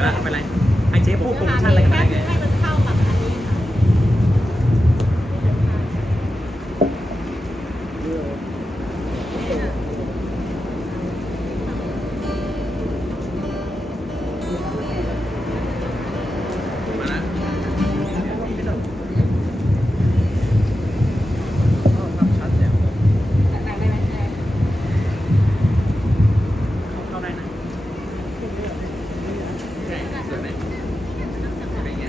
ไปแล้วเป็นไรไอเจ๊พูดโปรโมชั่นอะไรกันได้ไงให้มันเข้ากับอันนี้มาแล้วชัดเนี่ยเข้าได้นะสวยไหมเป็นไง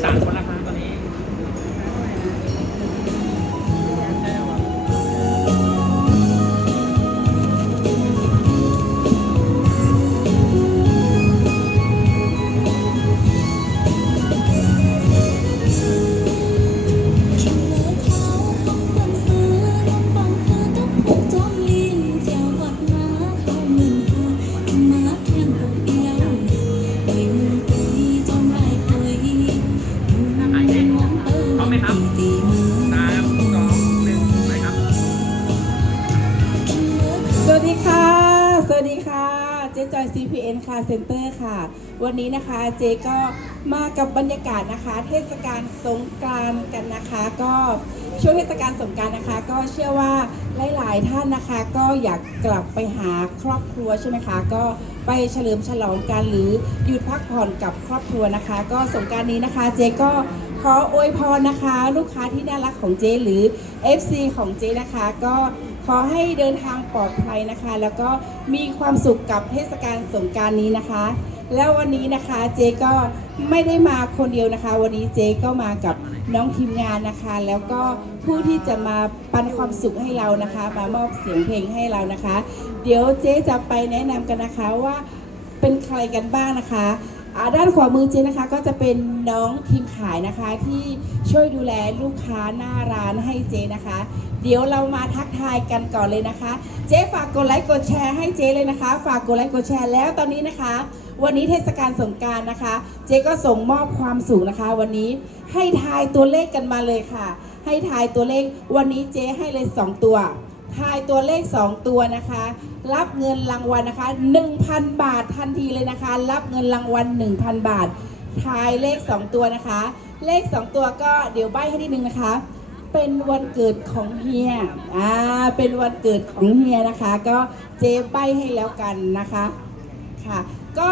23 คนแล้วครับตอนนี้พร้อมไหมครับ3 2 1ไปครับ สวัสดีค่ะ สวัสดีค่ะ เจ๊จอย CPN ค่ะเซ็นเตอร์ค่ะ วันนี้นะคะเจ๊ก็มากับบรรยากาศนะคะ เทศกาลสงกรานต์กันนะคะ ก็ช่วงเทศกาลสงกรานต์นะคะ ก็เชื่อว่าหลายๆท่านนะคะ ก็อยากกลับไปหาครอบครัวใช่ไหมคะ ก็ไปเฉลิมฉลองกันหรือหยุดพักผ่อนกับครอบครัวนะคะ ก็สงกรานต์นี้นะคะเจ๊ก็ขออวยพรนะคะ ลูกค้าที่น่ารักของเจ๊หรือ FC ของเจ๊นะคะ ก็ขอให้เดินทางปลอดภัยนะคะ แล้วก็มีความสุขกับเทศกาลสงกรานต์นี้นะคะ แล้ววันนี้นะคะเจ๊ก็ไม่ได้มาคนเดียวนะคะ วันนี้เจ๊ก็มากับน้องทีมงานนะคะ แล้วก็ผู้ที่จะมาปันความสุขให้เรานะคะ มามอบเสียงเพลงให้เรานะคะ เดี๋ยวเจ๊จะไปแนะนำกันนะคะว่าเป็นใครกันบ้างนะคะด้านขวามือเจ๊นะคะก็จะเป็นน้องทีมขายนะคะที่ช่วยดูแลลูกค้าหน้าร้านให้เจ๊นะคะ เดี๋ยวเรามาทักทายกันก่อนเลยนะคะ เจ๊ฝากกดไลค์กดแชร์ให้เจ๊เลยนะคะ ฝากกดไลค์กดแชร์แล้วตอนนี้นะคะ วันนี้เทศกาลสงกรานต์นะคะ เจ๊ก็ส่งมอบความสุขนะคะ วันนี้ให้ทายตัวเลขกันมาเลยค่ะ ให้ทายตัวเลขวันนี้เจ๊ให้เลย2ตัวทายตัวเลข2ตัวนะคะ รับเงินรางวัลนะคะ 1,000 บาททันทีเลยนะคะ รับเงินรางวัล 1,000 บาททายเลข2ตัวนะคะ เลข2ตัวก็เดี๋ยวใบ้ให้นิดนึงนะคะ เป็นวันเกิดของเฮียเป็นวันเกิดของเฮียนะคะ ก็เจ๊ใบ้ให้แล้วกันนะคะค่ะก็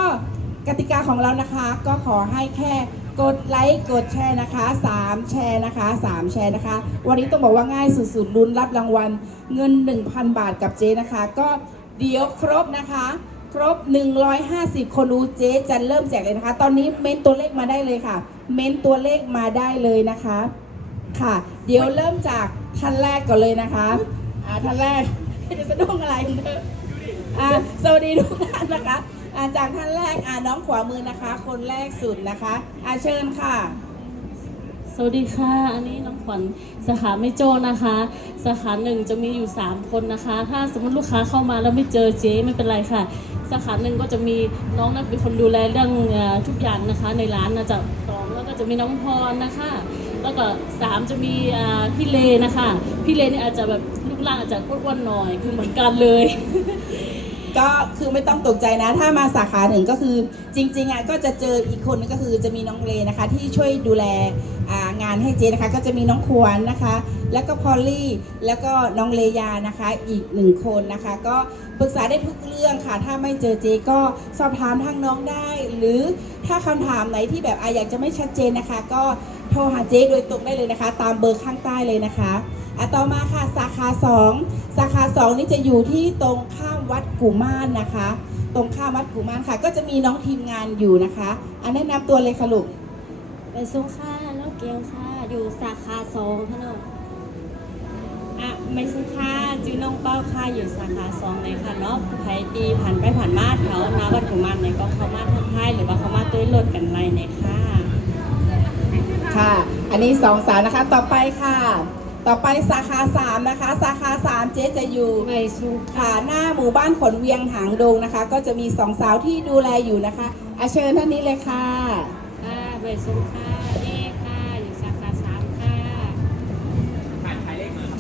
กติกาของเรานะคะก็ขอให้แค่กดไลค์กดแชร์นะคะ3แชร์นะคะ3แชร์นะคะวันนี้ต้องบอกว่าง่ายสุดๆลุ้นรับรางวัลเงิน 1,000 บาทกับเจ๊นะคะก็เดี๋ยวครบนะคะครบ150คนดูเจ๊จะเริ่มแจกเลยนะคะตอนนี้เม้นตัวเลขมาได้เลยค่ะเม้นตัวเลขมาได้เลยนะคะค่ะเดี๋ยวเริ่มจากท่านแรกก่อนเลยนะคะท่านแรกจะสะดุ้งอะไรเถอะสวัสดีทุกท่านนะคะจากท่านแรกน้องขวามือนะคะคนแรกสุดนะคะเชิญค่ะสวัสดีค่ะอันนี้น้องขวัญสาขาไม่โจ้นะคะสาขา1จะมีอยู่3คนนะคะถ้าสมมติลูกค้าเข้ามาแล้วไม่เจอเจ๊ไม่เป็นไรค่ะสาขา1ก็จะมีน้องนักเป็นคนดูแลเรื่องทุกอย่างนะคะในร้านนะจะ2แล้วก็จะมีน้องพรนะคะแล้วก็3จะมีพี่เลนะคะพี่เลนี่อาจจะแบบรูปร่างอาจจะอ้วนๆหน่อยคือเหมือนกันเลยก็คือไม่ต้องตกใจนะถ้ามาสาขาหนึ่งก็คือจริงๆก็จะเจออีกคนนึงก็คือจะมีน้องเลนะคะที่ช่วยดูแลงานให้เจนะคะก็จะมีน้องขวัญนะคะแล้วก็พอลลี่แล้วก็น้องเลยานะคะอีก1คนนะคะก็ปรึกษาได้ทุกเรื่องค่ะถ้าไม่เจอเจก็สอบถามทางน้องได้หรือถ้าคำถามไหนที่แบบอยากจะไม่ชัดเจนนะคะก็โทรหาเจโดยตรงได้เลยนะคะตามเบอร์ข้างใต้เลยนะคะต่อมาค่ะสาขา2สาขา2นี่จะอยู่ที่ตรงข้ามวัดกุมารนะคะตรงข้ามวัดกุมารค่ะก็จะมีน้องทีมงานอยู่นะคะแนะนำตัวเลยค่ะลูกไปส่งค่ะน้องเกลค่ะอยู่สาขา2ค่ะน้องไม่ใช่ค่ะจื้อน้องเป้าค่ะอยู่สาขา2เลยค่ะเนาะใครตีผ่านไปผ่านมาแถวนาวัดกุมารเนี่ยก็เข้ามาทักทายหรือว่าเข้ามาตื้อรถกันไรเนี่ยค่ะค่ะอันนี้2สาวนะคะต่อไปค่ะ ต่อไปสาขา3นะคะสาขา3เจ๊จะอยู่ ไม่สุข ค่ะหน้าหมู่บ้านขนเวียงหางดงนะคะ ก็จะมีสองสาวที่ดูแลอยู่นะคะเชิญท่านนี้เลยค่ะ ค่ะไม่สุขค่ะเอค่ะอยู่สาขา3ค่ะ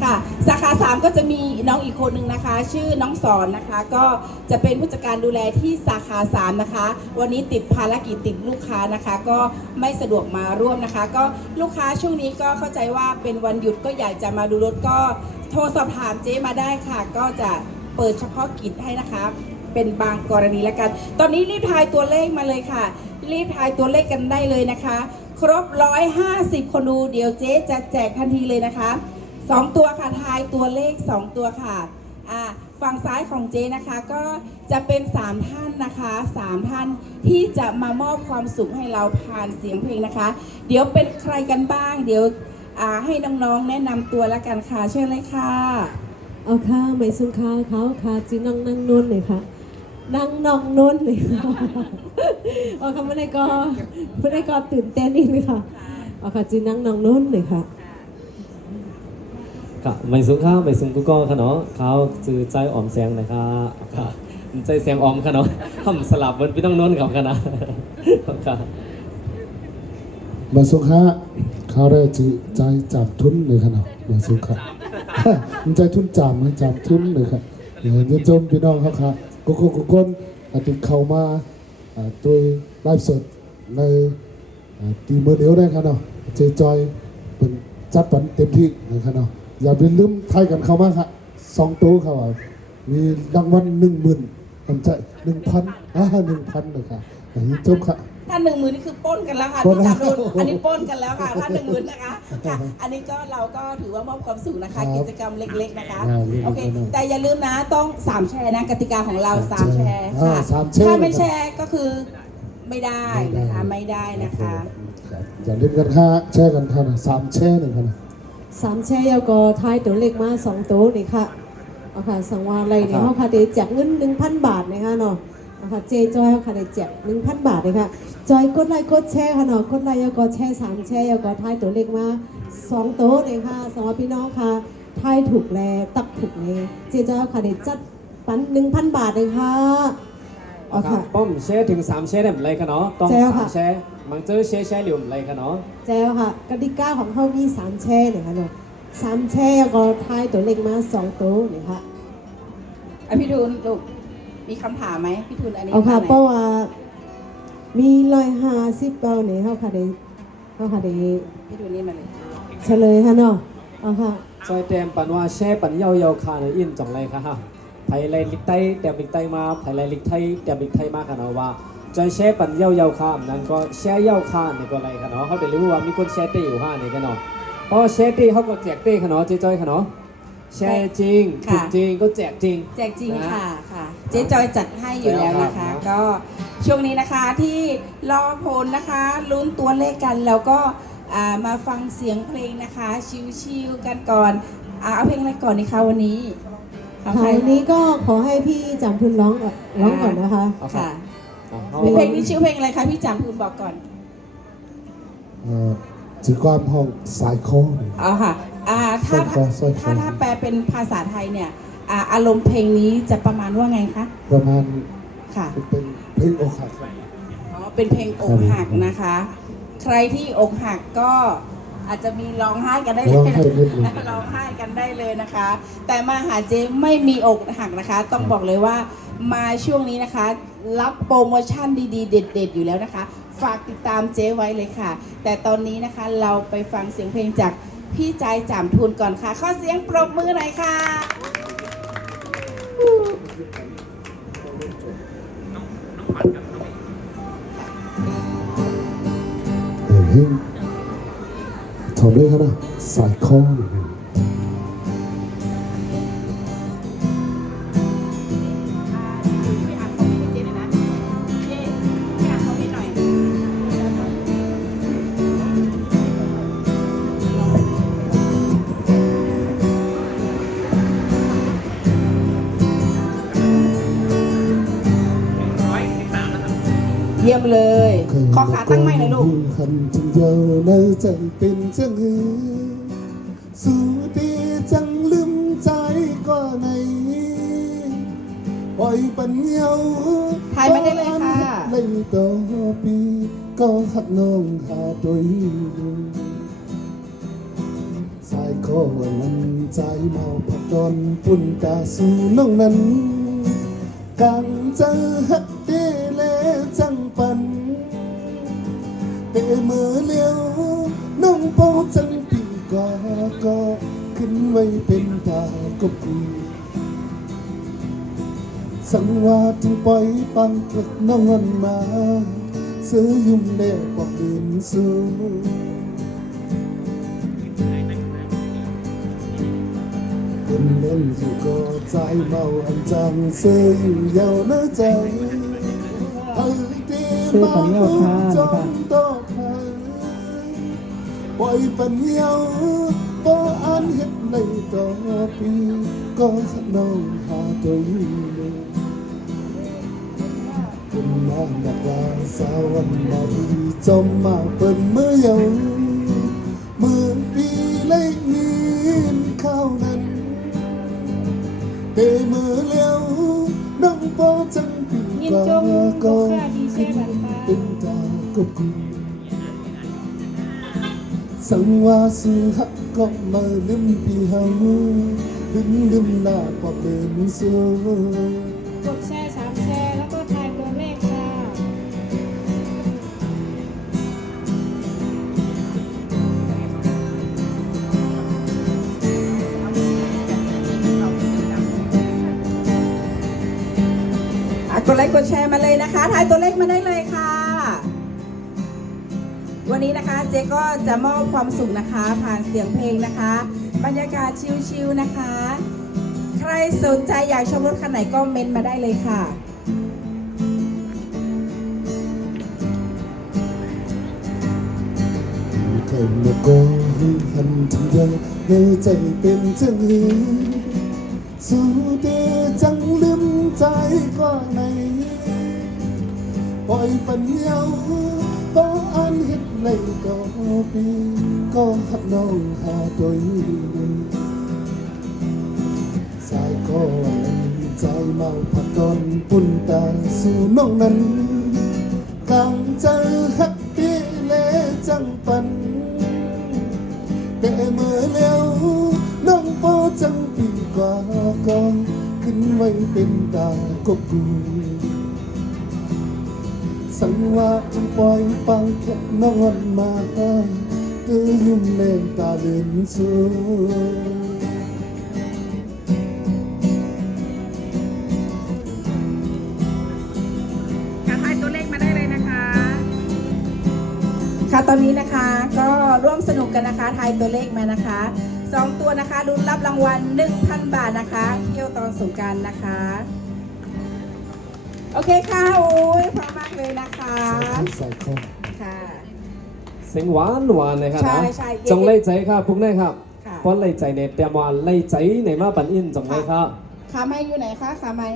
ค่ะสาขา3ก็จะมีน้องอีกคนหนึ่งนะคะ ชื่อน้องสอนนะคะ ก็จะเป็นผู้จัดการดูแลที่สาขา3นะคะ วันนี้ติดภารกิจติดลูกค้านะคะ ก็ไม่สะดวกมาร่วมนะคะ ก็ลูกค้าช่วงนี้ก็เข้าใจว่าเป็นวันหยุดก็อยากจะมาดูรถก็โทรสอบถามเจ๊มาได้ค่ะ ก็จะเปิดเฉพาะกิจให้นะคะ เป็นบางกรณีแล้วกัน ตอนนี้รีบทายตัวเลขมาเลยค่ะ รีบทายตัวเลขกันได้เลยนะคะ ครบ150คนดูเดี๋ยวเจ๊จะแจกทันทีเลยนะคะ2ตัวค่ะทายตัวเลข2ตัวค่ะฝั่งซ้ายของเจ๊นะคะก็จะเป็น3ท่านนะคะ3ท่านที่จะมามอบความสุขให้เราผ่านเสียงเพลงนะคะ เดี๋ยวเป็นใครกันบ้างเดี๋ยวให้น้องๆแนะนำตัวแล้วกันค่ะเชิญเลยค่ะ เอาค่ะไม่สุนค่ะเขาค่ะจีน้องนั่งนุ่นเลยค่ะนั่งน้องนุ่นเลยค่ะเอาค่ะไม่ได้ก็ตื่นเต้นอีกเลยค่ะเอาค่ะจีนั่งน้องนุ่นเลยค่ะ ค่ะไม่สูงข้าวไม่สูงกุ๊กก็ค่ะเนาะเขาจือใจอ่อมแสงนะคะค่ะใจแสงอ่อมค่ะเนาะทำสลับบนพี่ต้องโน้นกับค่ะนะค่ะ มาสุขะเขาได้จืใจจับทุนเลยครับเนาะมาสุขะ มันใจทุนจับมันจับทุนเลยครับเงินจมพี่น้องเขาค่ะกุ๊กกุ๊กก้นอาทิตย์เข้ามาตัวไลฟ์สดในตีมือเดียวได้ครับเนาะเจจอยเป็นจัดปันเต็มที่นะครับเนาะอย่าไปลืมไทยกันเข้ามาครับ2ตัวเขามีรางวัล10,000ผมจะ1,000เลยครับอย่างนี้จบค่ะ ถ้า10,000นี่คือปล้นกันแล้วค่ะ ปล้น พี่ แล้ว จำรุ่นอันนี้ปล้นกันแล้วค่ะถ้า10,000นะคะค่ะอันนี้ก็เราก็ถือว่ามอบความสุขนะคะ กิจกรรมเล็กๆนะคะโอเคแต่อย่าลืมนะต้อง3แชร์นะกติกาของเรา3แชร์ค่ะ 3แชร์ ถ้าไม่แชร์ก็คือไม่ได้นะคะไม่ได้นะคะ อย่าลืมกันค่ะแชร์กันค่ะนะ3แชร์หนึ่งค่ะนะ 3แช่แล้วก็ท้ายตัวเลขมา2ตัวนี่ค่ะเอาค่ะสังวาอะไรเนี่ยเขาค่ะได้แจกเงิน 1,000 บาทนะคะเนาะเอาค่ะเจจอยเขาค่ะได้แจก 1,000 บาทเลยค่ะจอยกดไลค์กดแชร์ค่ะเนาะกดไลค์แล้วก็แชร์3แชร์แล้วก็ท้ายตัวเลขมา2ตัวเลยค่ะสำหรับพี่น้องค่ะทายถูกแล้วตักถูกเลยเจจอยเขาค่ะได้จัดปัน 1,000 บาทเลยค่ะเอาค่ะ ป้อมแชร์ถึง3แชร์ได้ไหมค่ะเนาะต้อง3แชร์มันเจอแชร์เหลี่ยมอะไรค่ะเนาะ แจ้วค่ะกติกาของเขามี3แช่เนี่ยค่ะเนาะ3แช่ก็ทายตัวเลขมา2ตัวเนี่ยค่ะ พี่ทูนลูกมีคำถามไหมพี่ทูนอันนี้ เอาค่ะ ท่ไหน เพราะว่ามี150เป้าเนี่ยเขาค่ะได้พี่ทูนนี่มาเลย เฉลยค่ะเนาะเอาค่ะ ซอยแตมปันว่าแชร์ปันเยาๆค่ะเนาะอินจ่องไรค่ะฮะไทยไรลิกไตแต้มลิกไตมาไทยไรลิกไทยแต้มลิกไทยมาค่ะเนาะว่าจอยแชร์ปันเยาๆค่ะนั่นก็แชร์เยาค่ะนี่ก็ไรค่ะเนาะเขาได้รู้ว่ามีคนแชร์เต้อยู่ค่ะนี่กันเนาะเพราะแชร์เต้เขาก็แจกเต้ค่ะเนาะเจ๊จอยค่ะเนาะแชร์จริงถูกจริงก็แจกจริง แจกจริงค่ะเจ๊จอยจัดให้อยู่แล้วนะคะ ครับ ก็ช่วงนี้นะคะที่รอผลนะคะลุ้นตัวเลขกันแล้วก็มาฟังเสียงเพลงนะคะชิวๆกันก่อนเอาเพลงอะไรก่อนดีคะวันนี้เอาใคร ท้ายนี้ก็ขอให้พี่จำทุนร้องก่อนนะคะ ค่ะ เอา เพลงนี้ชื่อเพลงอะไรคะพี่จำพูนบอกก่อน จือความห้องสายคอเนี่ย อ๋อค่ะถ้า สร้อยคอ ถ้าแปลเป็นภาษาไทยเนี่ยอารมณ์เพลงนี้จะประมาณว่าไงคะ ประมาณ ค่ะ เป็นเพลงอกหัก อ๋อเป็นเพลงอกหักนะคะ ใครที่อกหักก็อาจจะมีร้องไห้กันได้เลย ร้องไห้เล่นเลย ร้องไห้กันได้เลยนะคะ แต่มาหาเจ๊ไม่มีอกหักนะคะ ต้องบอกเลยว่ามาช่วงนี้นะคะ รับโปรโมชั่นดีๆ เด็ดๆอยู่แล้วนะคะ ฝากติดตามเจ๊ไว้เลยค่ะ แต่ตอนนี้นะคะเราไปฟังเสียงเพลงจากพี่ใจจามทุนก่อนค่ะขอเสียงปรบมือหน่อยค่ะ เพลงถอดด้วยครับนะสายคอเนี่ย เยี่ยมเลย ขอขาตั้งใหม่หน่อยลูก คันจึงเยาในใจเป็นเจ้าหือ สู้ดีจังลืมใจก็ในปล่อยปัญญา ถ่ายมาได้เลยค่ะ เลยต่อปีก็หักน้องหาตัวสายคอมันใจเมาพักตอนปุ่นตาสู่น้องนั้นกังจะหักเดเลจังปันเตะมือเลี้ยวน้องเป้าจังปีก็ขึ้นไว้เป็นตากบกูสังวาจึงปล่อยปังเก็บน้องเงินมาซื้อยุ่มเล่ปอกดินสูคนเล่นอยู่ก็ใจเมาอันจังซื้ออยู่ยาวเนื้อใจเฮ้ยดีมาจอมโตพันปล่อยปัญญาบ่อันเฮ็ดในต่อปีก็สักน้องหาตัวอยู่คุณน้องนักดาสาววันมาดีจมมาเป็นเมื่อเยาเมื่อปีเล็กยินข้าวนั้นเตะมือเลี้ยวน้องโปจังปีก็ขึ้นเป็นตากบกูสังวาสุหักก็มาลืมปีเฮาลืมหน้าปอกเดินสูกดแชร์3 แชร์แล้วก็ทายตัวเลขค่ะ กดไลค์กดแชร์มาเลยนะคะทายตัวเลขมาได้เลยค่ะวันนี้นะคะเจ๊ก็จะมอบความสุขนะคะผ่านเสียงเพลงนะคะบรรยากาศชิลๆนะคะใครสนใจอยากชมรถคันไหนก็เม้นต์มาได้เลยค่ะเคยมาโกงหันถึงยังในใจเป็นจังหือสู้ดีจังลืมใจก็ในปล่อยปัญญาบ่อันเฮ็ดในต่อปีก็หักน้องหาตัวอยู่สายคอใจเมาพักตอนปุ่นตาสู่น้องนั้นกังใจหักปีเลจังปันแต่เมื่อแล้วน้องโปจังปีก็ขึ้นไว้เป็นตากบกูสังวาจึงปล่อยปังแค่นอนมายุ่มเล่นตาเดินสูค่ะทายตัวเลขมาได้เลยนะคะค่ะตอนนี้นะคะก็ร่วมสนุกกันนะคะทายตัวเลขมานะคะ2 ตัวนะคะลุ้นรับรางวัล 1,000 บาทนะคะเที่ยวตอนสงกรานต์นะคะโอเคค่ะโอ้ยพร้อมมากเลยนะคะ ใส่ข้อ ค่ะ เสียงหวานเลยครับ ใช่ นะ ใช่ จงไล่ใจครับพวกนี้ครับ ค่ะ เพราะไล่ใจในเตรียมว่าไล่ใจในมาปันอินจงไล่ครับ ขาไม้อยู่ไหนคะขาไม้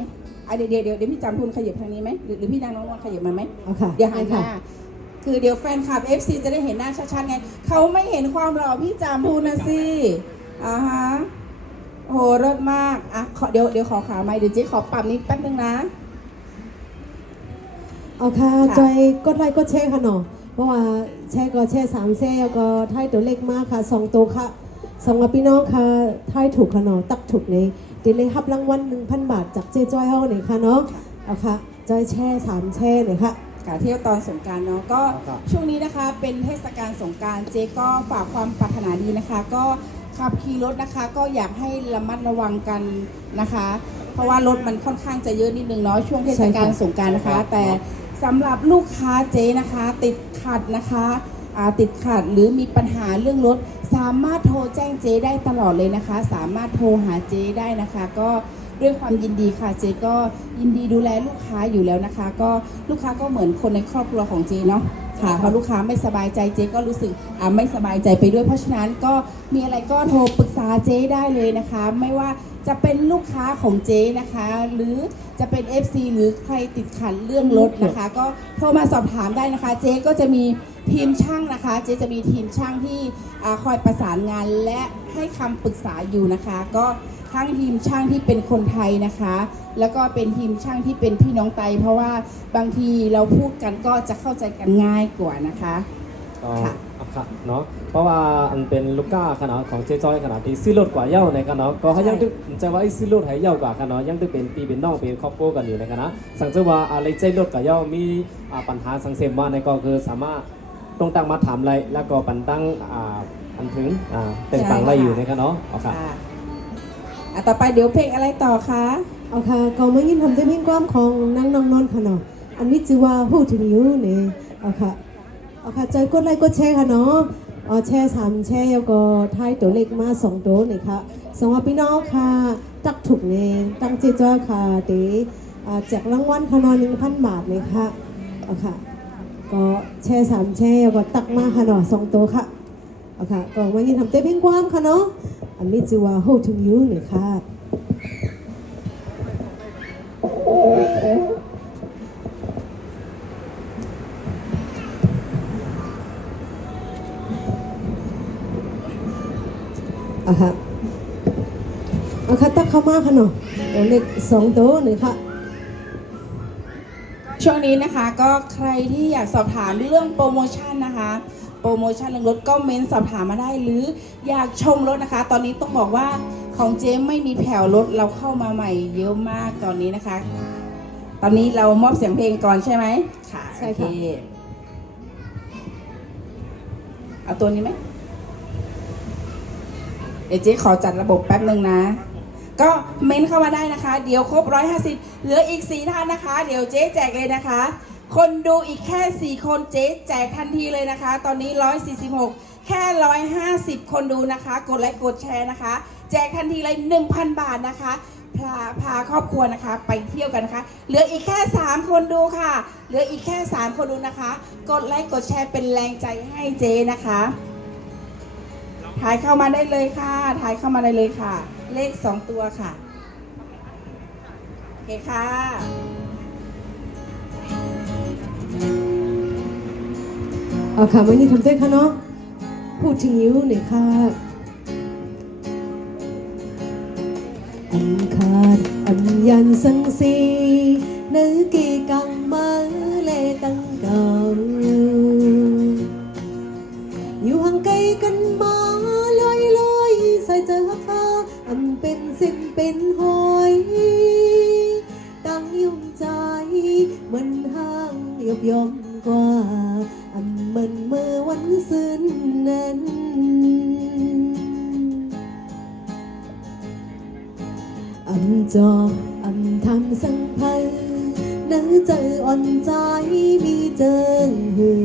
เดี๋ยวพี่จำพูนขยับทางนี้ไหมหรือพี่นางน้องขยับมาไหม เอาค่ะ เดี๋ยวหันหน้า ค่ะ คือเดี๋ยวแฟนคลับ FC จะได้เห็นหน้าชัดๆไงเขาไม่เห็นความหล่อพี่จำพูนนะสิฮะโหรสมากอ่ะเดี๋ยวขอขาไม้เดี๋ยวเจ๊ขอปรับนิดแป๊บนึงนะ เอาค่ะ ค่ะ จอยกดไลค์กดแชร์ค่ะเนาะเพราะว่าแชร์ก็แชร์3 แชร์แล้วก็ทายตัวเลขมากค่ะ2 ตัวค่ะสำหรับพี่น้องค่ะทายถูกค่ะเนาะตักถูกในเดี๋ยวเลยรับรางวัล 1,000 บาทจากเจ๊จอยเฮาหน่อยค่ะเนาะเอาค่ะจอยแชร์3 แชร์หน่อยค่ะ ค่ะเที่ยวตอนสงกรานต์เนาะก็ ครับ ช่วงนี้นะคะเป็นเทศกาลสงกรานต์เจ๊ก็ฝากความปรารถนาดีนะคะ ก็ขับขี่รถนะคะก็อยากให้ระมัดระวังกันนะคะ เพราะว่ารถมันค่อนข้างจะเยอะนิดนึงเนาะช่วงเทศกาลสงกรานต์นะคะ แต่สำหรับลูกค้าเจ๊นะคะ ติดขัดนะคะติดขัดหรือมีปัญหาเรื่องรถสามารถโทรแจ้งเจ๊ได้ตลอดเลยนะคะ สามารถโทรหาเจ๊ได้นะคะ ก็ด้วยความยินดีค่ะเจ๊ก็ยินดีดูแลลูกค้าอยู่แล้วนะคะ ก็ลูกค้าก็เหมือนคนในครอบครัวของเจ๊เนาะค่ะพอลูกค้าไม่สบายใจเจ๊ก็รู้สึกไม่สบายใจไปด้วยเพราะฉะนั้นก็มีอะไรก็โทรปรึกษาเจ๊ได้เลยนะคะ ไม่ว่า จะเป็นลูกค้าของเจ๊นะคะ หรือจะเป็น FC หรือใครติดขัดเรื่องรถนะคะ ก็โทรมาสอบถามได้นะคะ เจ๊ก็จะมีทีมช่างนะคะ เจ๊จะมีทีมช่างที่คอยประสานงานและให้คำปรึกษาอยู่นะคะ ก็ทั้งทีมช่างที่เป็นคนไทยนะคะ แล้วก็เป็นทีมช่างที่เป็นพี่น้องไตเพราะว่าบางทีเราพูดกันก็จะเข้าใจกันง่ายกว่านะคะ ก็ ค่ะ ค่ะเนาะเพราะว่าอันเป็นลูกค้าขนาดของเจ๊จอยขนาดที่ซื้อรถกว่าเย้าในกันเนาะก็เขายังตึกใจว่าไอ้ซื้อรถให้เย้ากว่ากันเนาะยังตึกเป็นปีเป็นน้องเป็นครอบครัวกันอยู่ในกันนะสังเกตว่าอะไรใจรถกับเย้ามีปัญหาสังเสริมมาในก็คือสามารถตรงตั้งมาถามอะไรแล้วก็ปันตั้งอันถึงเป็นปังอะไรอยู่ในกันเนาะเอาค่ะ ต่อไปเดี๋ยวเพลงอะไรต่อคะ เอาค่ะก็มายินทำเต็มเพลงความของนางน้องนนท์ค่ะเนาะอันนี้จือว่าพูดถึงอยู่เนี่ยเอาค่ะใจกดไลค์กดแชร์ค่ะเนาะแชร์3แชร์แล้วก็ท้ายตัวเลขมา2ตัวนี่ค่ะสำหรับพี่น้องค่ะตักถูกเนี่ยตั้งเจจ้าค่ะเดี๋ยวแจกรางวัลค่ะเนาะ1,000 บาทเลยค่ะเอาค่ะก็แชร์3แชร์แล้วก็ตักมาค่ะเนาะ2ตัวค่ะเอาค่ะก็มายินทำเต็มเพลงความค่ะเนาะอันนี้จือว่าพูดถึงอยู่นี่ค่ะเอาค่ะตักเข้ามาค่ะเนาะตัวเลข2ตัวหนึ่งค่ะ ช่วงนี้นะคะก็ใครที่อยากสอบถามเรื่องโปรโมชั่นนะคะโปรโมชั่นเรื่องรถก็เม้นสอบถามมาได้หรืออยากชมรถนะคะ ตอนนี้ต้องบอกว่าของเจมไม่มีแผ่วรถเราเข้ามาใหม่เยอะมากตอนนี้นะคะ ตอนนี้เรามอบเสียงเพลงก่อนใช่ไหมค่ะ ใช่ค่ะ โอเคเอาตัวนี้ไหมเดี๋ยวเจ๊ขอจัดระบบแป๊บหนึ่งนะ ก็เม้นเข้ามาได้นะคะ เดี๋ยวครบ150เหลืออีก4ท่านนะคะ เดี๋ยวเจ๊แจกเลยนะคะ คนดูอีกแค่4คนเจ๊แจกทันทีเลยนะคะ ตอนนี้146แค่150คนดูนะคะ กดไลค์กดแชร์นะคะ แจกทันทีเลย 1,000 บาทนะคะพาครอบครัวนะคะ ไปเที่ยวกันนะคะ เหลืออีกแค่3คนดูค่ะ เหลืออีกแค่3คนดูนะคะ กดไลค์กดแชร์เป็นแรงใจให้เจ๊นะคะถ่ายเข้ามาได้เลยค่ะถ่ายเข้ามาได้เลยค่ะ เลข2ตัวค่ะโอเคค่ะ เอาค่ะวันนี้ทำเต้นค่ะเนาะพูดถึงยิ้วหน่อยค่ะอันขาดอันยันสังสีนึกกี่กังมาเลตั้งเก่าอยู่ห่างไกลกันมาลอยใส่เจอฟ้าอันเป็นสิ้นเป็นหอยตั้งยุ่งใจมันห่างยบยอมกว่าอันมันเมื่อวันซึ้นนั้นอันจออันทำสังภัยนึกใจอ่อนใจมีเจิงหือ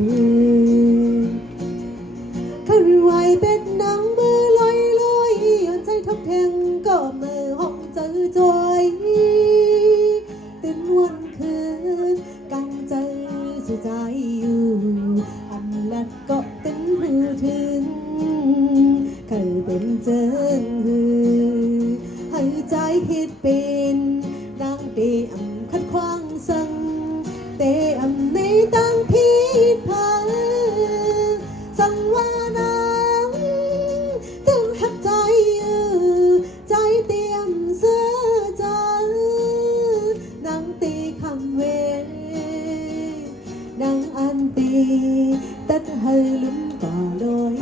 ขันไหวเป็ดหนังมือลอยอ่อนใจทับแทงก็มือห้องเจอจอยตื่นวันคืนกังใจสุใจอยู่อันนัดก็ตึงหูถึงเคยเป็นเจิงหือให้ใจคิดเป็นดังเตอำคัดควางสั่งเตอำในตั้งพิษพังสั่งว่านังตึงหักใจใจเตรียมเสื้อใจนังตีคำเวนังอันตีตัดให้ลุ่มป่าลอย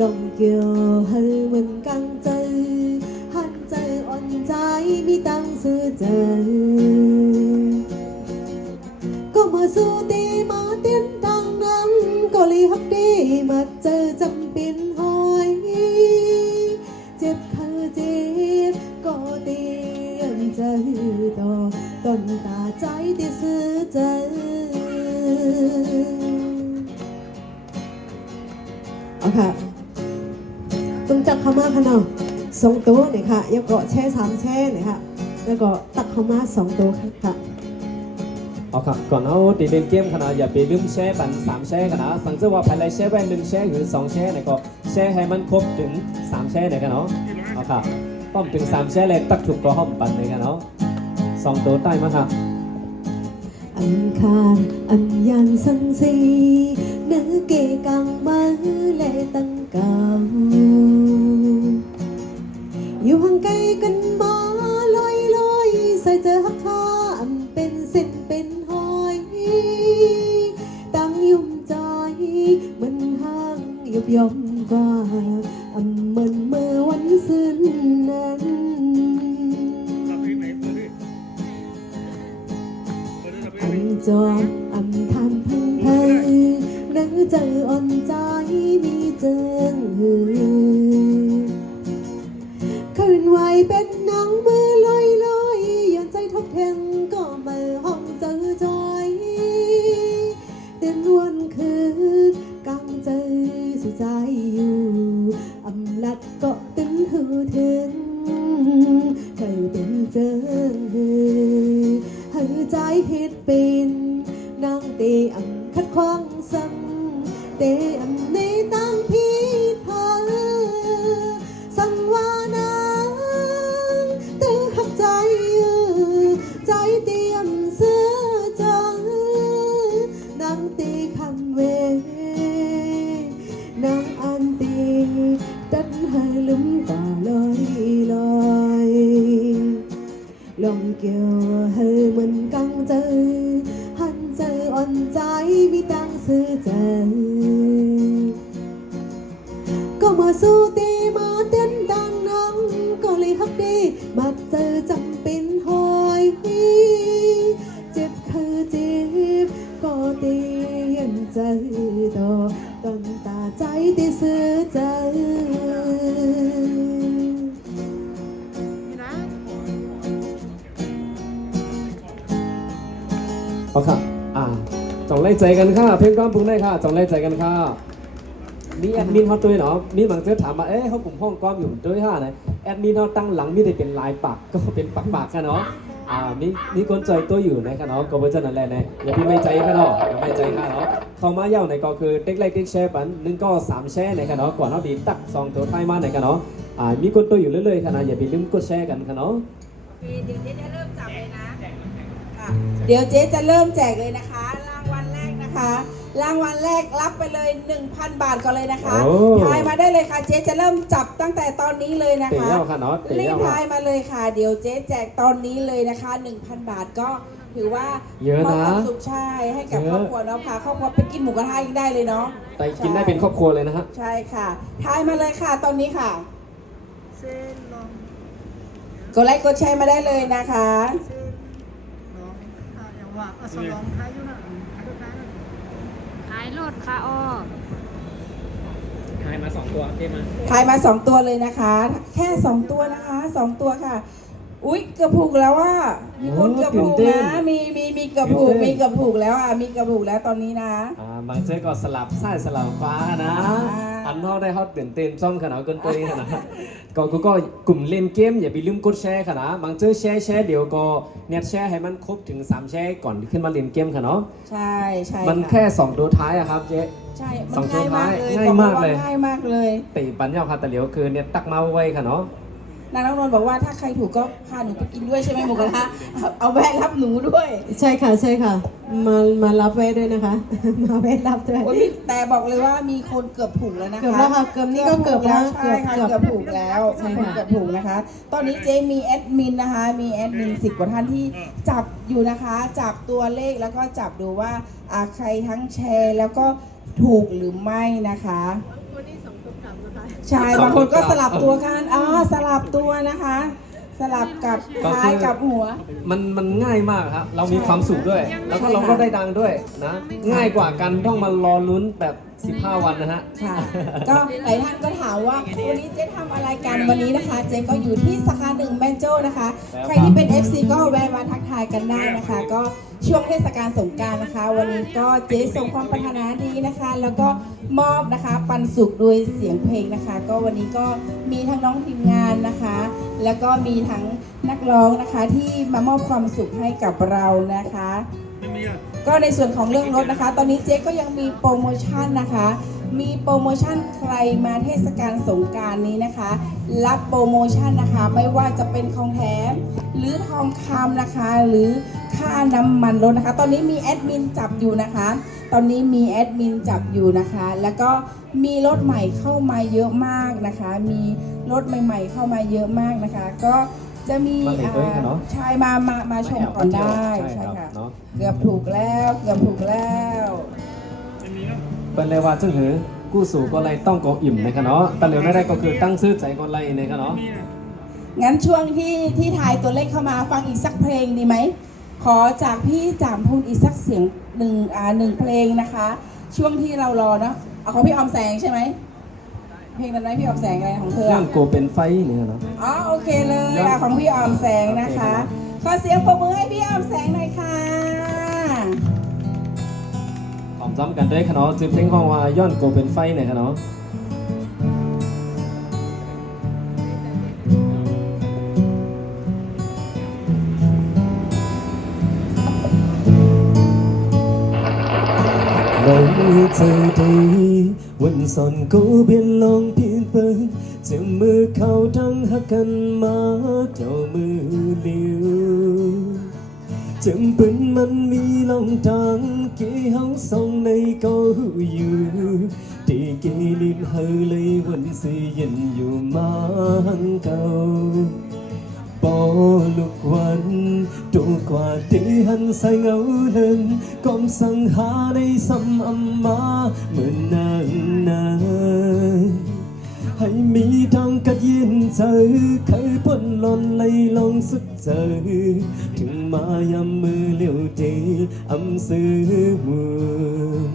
ลมเกี่ยวให้เหมือนกังใจหันใจอ่อนใจมีตั้งซื้อใจก็มาสู้ตีมาเต้นดังน้ำก็เลยฮักดีมาเจอจำเป็นหอยเจ็บคือเจ็บก็เตรียมใจต่อต้นตาใจที่ซื้อใจเอาค่ะต้องจับเข้ามาค่ะเนาะ2ตัวหน่อยค่ะแล้วก็แช่3แช่หน่อยค่ะแล้วก็ตักเข้ามา2ตัวค่ะ เอาครับก่อนเอาตีเล่นเกมขนาดอย่าไปลืมแชร์ปัน3แชร์กันนะสังเกตว่าภายในแชร์แว่น1แชร์หรือ2แชร์เนี่ยก็ แช่ให้มันครบถึง3แช่เลยกันเนาะเอาค่ะป้อมถึง3แช่เลยตักถูกกระห้อมปั่นเลยกันเนาะ2ตัวใต้มาค่ะ อันคารอันยันสังสีเนื้อเกกังมาและตั้งเก่าอยู่ห่างไกลกันมาลอยลอยใส่เจอหักค่าอันเป็นเส้นเป็นหอยตั้งยุ่มใจเหมือนห้างยบย่อมกว่าอันเหมือนเมื่อวันสิ้นนั้น อันจอมอันทำพึ่งเพอหรือเจออ่อนใจมีเจิงหือคืนไหวเป็นนางมือลอยลอยย้อนใจทบแทงก็มาห้องเจอจอยเตือนวันคืนกำเจอสุใจอยู่อำลัดก็ตึงหือถึงเคยเป็นเจิงหือให้ใจเฮ็ดเป็นนางเตอันคัดควางสั่งเตอันในตั้งพิพาสั่งว่านางเตหักใจใจเตรียมเสื้อจังนางเตคำเวนางอันเตดันให้ลืมตาลอยลอยลองเกี่ยวให้มันกังเจอหันเจออ่อนใจมีตังซื้อเจอก็มาสู้ตีมาเต้นดังน้องก็เลยฮักดีมาเจอจำเป็นหอยเจ็บคือเจ็บก็เตียนเจอต่อตั้งตาใจที่ซื้อเจอ เอาค่ะจ่องไล่ใจกันค่ะเพ่งก้อนพุงได้ค่ะจ่องไล่ใจกันค่ะมีแอดมินเขาตัวเนาะมีบางเจ้าถามมาเขากลุ่มห้องก้อมอยู่ด้วยค่ะไหนแอดมินเขาตั้งหลังมีแต่เป็นลายปากก็เป็นปากค่ะเนาะมีคนใจตัวอยู่นะคะเนาะก็เป็นเจ้านั่นแหละนะอย่าพี่ไม่ใจค่ะเนาะอย่าไม่ใจค่ะเนาะเข้ามาเย่าในก็คือเด็กไล่เด็กแชร์ปัน1ก็3แชร์ในค่ะเนาะก่อนเขาดีตัก2ตัวท้ายมาในค่ะเนาะมีคนตัวอยู่เรื่อยๆค่ะนะอย่าไปลืมกดแชร์กันค่ะเนาะ เดี๋ยวเจ๊จะเริ่มจับเลยนะค่ะเดี๋ยวเจ๊จะเริ่มแจกเลยนะคะ รางวัลแรกนะคะ รางวัลแรกรับไปเลย 1,000 บาทก่อนเลยนะคะทายมาได้เลยค่ะ เจ๊จะเริ่มจับตั้งแต่ตอนนี้เลยนะคะ เตะเย่าค่ะเนาะเตะ รีบ เย่า ทายมาเลยค่ะ เดี๋ยวเจ๊แจกตอนนี้เลยนะคะ 1,000 บาทก็ถือว่า เยอะนะ มอบความสุขใช่ให้กับ เยอะ ครอบครัวเนาะพาครอบครัวไปกินหมูกระทะยังได้เลยเนาะ แต่กินได้เป็นครอบครัวเลยนะฮะ ใช่ค่ะทายมาเลยค่ะตอนนี้ค่ะ เส้นลอง กดไลค์กดแชร์มาได้เลยนะคะ เส้นลองอย่างว่าสลองท้ายอยู่นะท้ายนะ ขายรถค่ะอ้อ ทายมา2ตัวเต็มมา ทายมา2ตัวเลยนะคะ แค่2ตัวนะคะ2ตัวค่ะ อุ๊ยเกือบผูกแล้วว่ามีคนเกือบผูกนะมีเกือบผูกมีเกือบผูกแล้วมีเกือบผูกแล้วตอนนี้นะ บางเจ้ก็สลับซ้ายสลับขวานะ อันนอกได้เขาตื่นเต้นซ่อมขนาดกันตัวนี้ขนาดก็กลุ่มเล่นเกมอย่าไปลืมกดแชร์ขนาดบางเจ้แชร์เดี๋ยวก็เน็ตแชร์ให้มันครบถึง3แชร์ก่อนขึ้นมาเล่นเกมค่ะเนาะ ใช่ใช่ มันแค่2ตัวท้ายอะครับเจ๊ ใช่ ส มั อน ง ง่ายมากเลย ง่ายมากเลย ง่ายมากเลย ตีปันยาวค่ะแต่เหลียวคือเนี่ยตักมาไว้ค่ะเนาะ นางน้องนนท์บอกว่าถ้าใครถูกก็พาหนูไปกินด้วยใช่ไหมหมูกระทะเอาแวะรับหนูด้วย ใช่ค่ะใช่ค่ะมารับไว้ด้วยนะคะ มาแวะรับด้วย โอ้ยแต่บอกเลยว่ามีคนเกือบผูกแล้วนะคะ เกือบแล้วค่ะเกือบนี่ก็เกือบแล้ว ใช่ค่ะ เกือบ เกือบผูกแล้ว ใช่ มีคน ค่ะ เกือบผูกนะคะ ตอนนี้เจมีแอดมินนะคะมีแอดมิน10 กว่าท่านที่จับอยู่นะคะ จับตัวเลขแล้วก็จับดูว่าใครทั้งแชร์แล้วก็ถูกหรือไม่นะคะใช่บางคนก็สลับตัวกันสลับตัวนะคะ สลับกับท้ายกับหัว มันง่ายมากครับเรามีความสุขด้วย แล้วก็เราก็ได้ดังด้วยนะง่ายกว่ากันต้องมารอลุ้นแบบ15 วันนะฮะ ค่ะ ก็หลายท่านก็ถามว่าวันนี้เจ๊ทำอะไรกันวันนี้นะคะ เจ๊ก็อยู่ที่สาขา1แมนโจ้นะคะ ใครที่เป็น FC ก็แวะมาทักทายกันได้นะคะ ก็ช่วงเทศกาลสงกรานต์นะคะ วันนี้ก็เจ๊ส่งความปรารถนาดีนะคะ แล้วก็มอบนะคะปันสุขโดยเสียงเพลงนะคะ ก็วันนี้ก็มีทั้งน้องทีมงานนะคะ แล้วก็มีทั้งนักร้องนะคะที่มามอบความสุขให้กับเรานะคะ ก็ในส่วนของเรื่องรถนะคะ ตอนนี้เจ๊ก็ยังมีโปรโมชั่นนะคะ มีโปรโมชั่นใครมาเทศกาลสงกรานต์นี้นะคะ รับโปรโมชั่นนะคะไม่ว่าจะเป็นของแถมหรือทองคำนะคะ หรือค่าน้ำมันรถนะคะ ตอนนี้มีแอดมินจับอยู่นะคะ ตอนนี้มีแอดมินจับอยู่นะคะ แล้วก็มีรถใหม่เข้ามาเยอะมากนะคะ มีรถใหม่ๆเข้ามาเยอะมากนะคะ ก็จะมี มาเห็นด้วยกันเนอะ ใช่มาชมก่อนได้ ใช่ ใช่ ครับ ค่ะ เนาะ เกือบถูกแล้วเกือบถูกแล้ว เป็นเลยว่าจึงหือกู้สู่ก็เลยต้องก็อิ่มนะครับเนาะแต่เหลือไม่ได้ก็คือตั้งซื้อใจก็เลยนะครับเนาะ งั้นช่วงที่ทายตัวเลขเข้ามาฟังอีกสักเพลงดีไหม ขอจากพี่จามพูนอีกสักเสียงหนึ่งเพลงนะคะ ช่วงที่เรารอเนาะเอาของพี่ออมแสงใช่ไหมเพลงนั้นไหมพี่ออมแสงอะไรของเธอ ย่างโกเป็นไฟเนี่ยเนาะ อ๋อโอเคเลยอ่ะของพี่ออมแสงนะคะ ขอเสียงปรบมือให้พี่ออมแสงหน่อยค่ะ พร้อมซ้ำกันด้วยค่ะเนาะจือเพลงของว่าย้อนโกเป็นไฟเนี่ยค่ะเนาะ Ngày trời đi quên son cố biên lòng phiên phơi chừng mưa khao trăng hắc căn má cho mưa liêu chừng bênมันมีลองทางเกี่ยวสองในก็อยู่ที่เกี่ยลินเฮเลยวันสิยันอยู่มาหังเก่าปอลูกวันดูกว่าที่หันใส่เงาเลินก้มสังหาในซ้ำอำมาเหมือนนานให้มีทางกัดยินเจอเคยพ้นหล่นไหลลงสุดเจอถึงมายามมือเลี้ยวดีอำซื้อมือ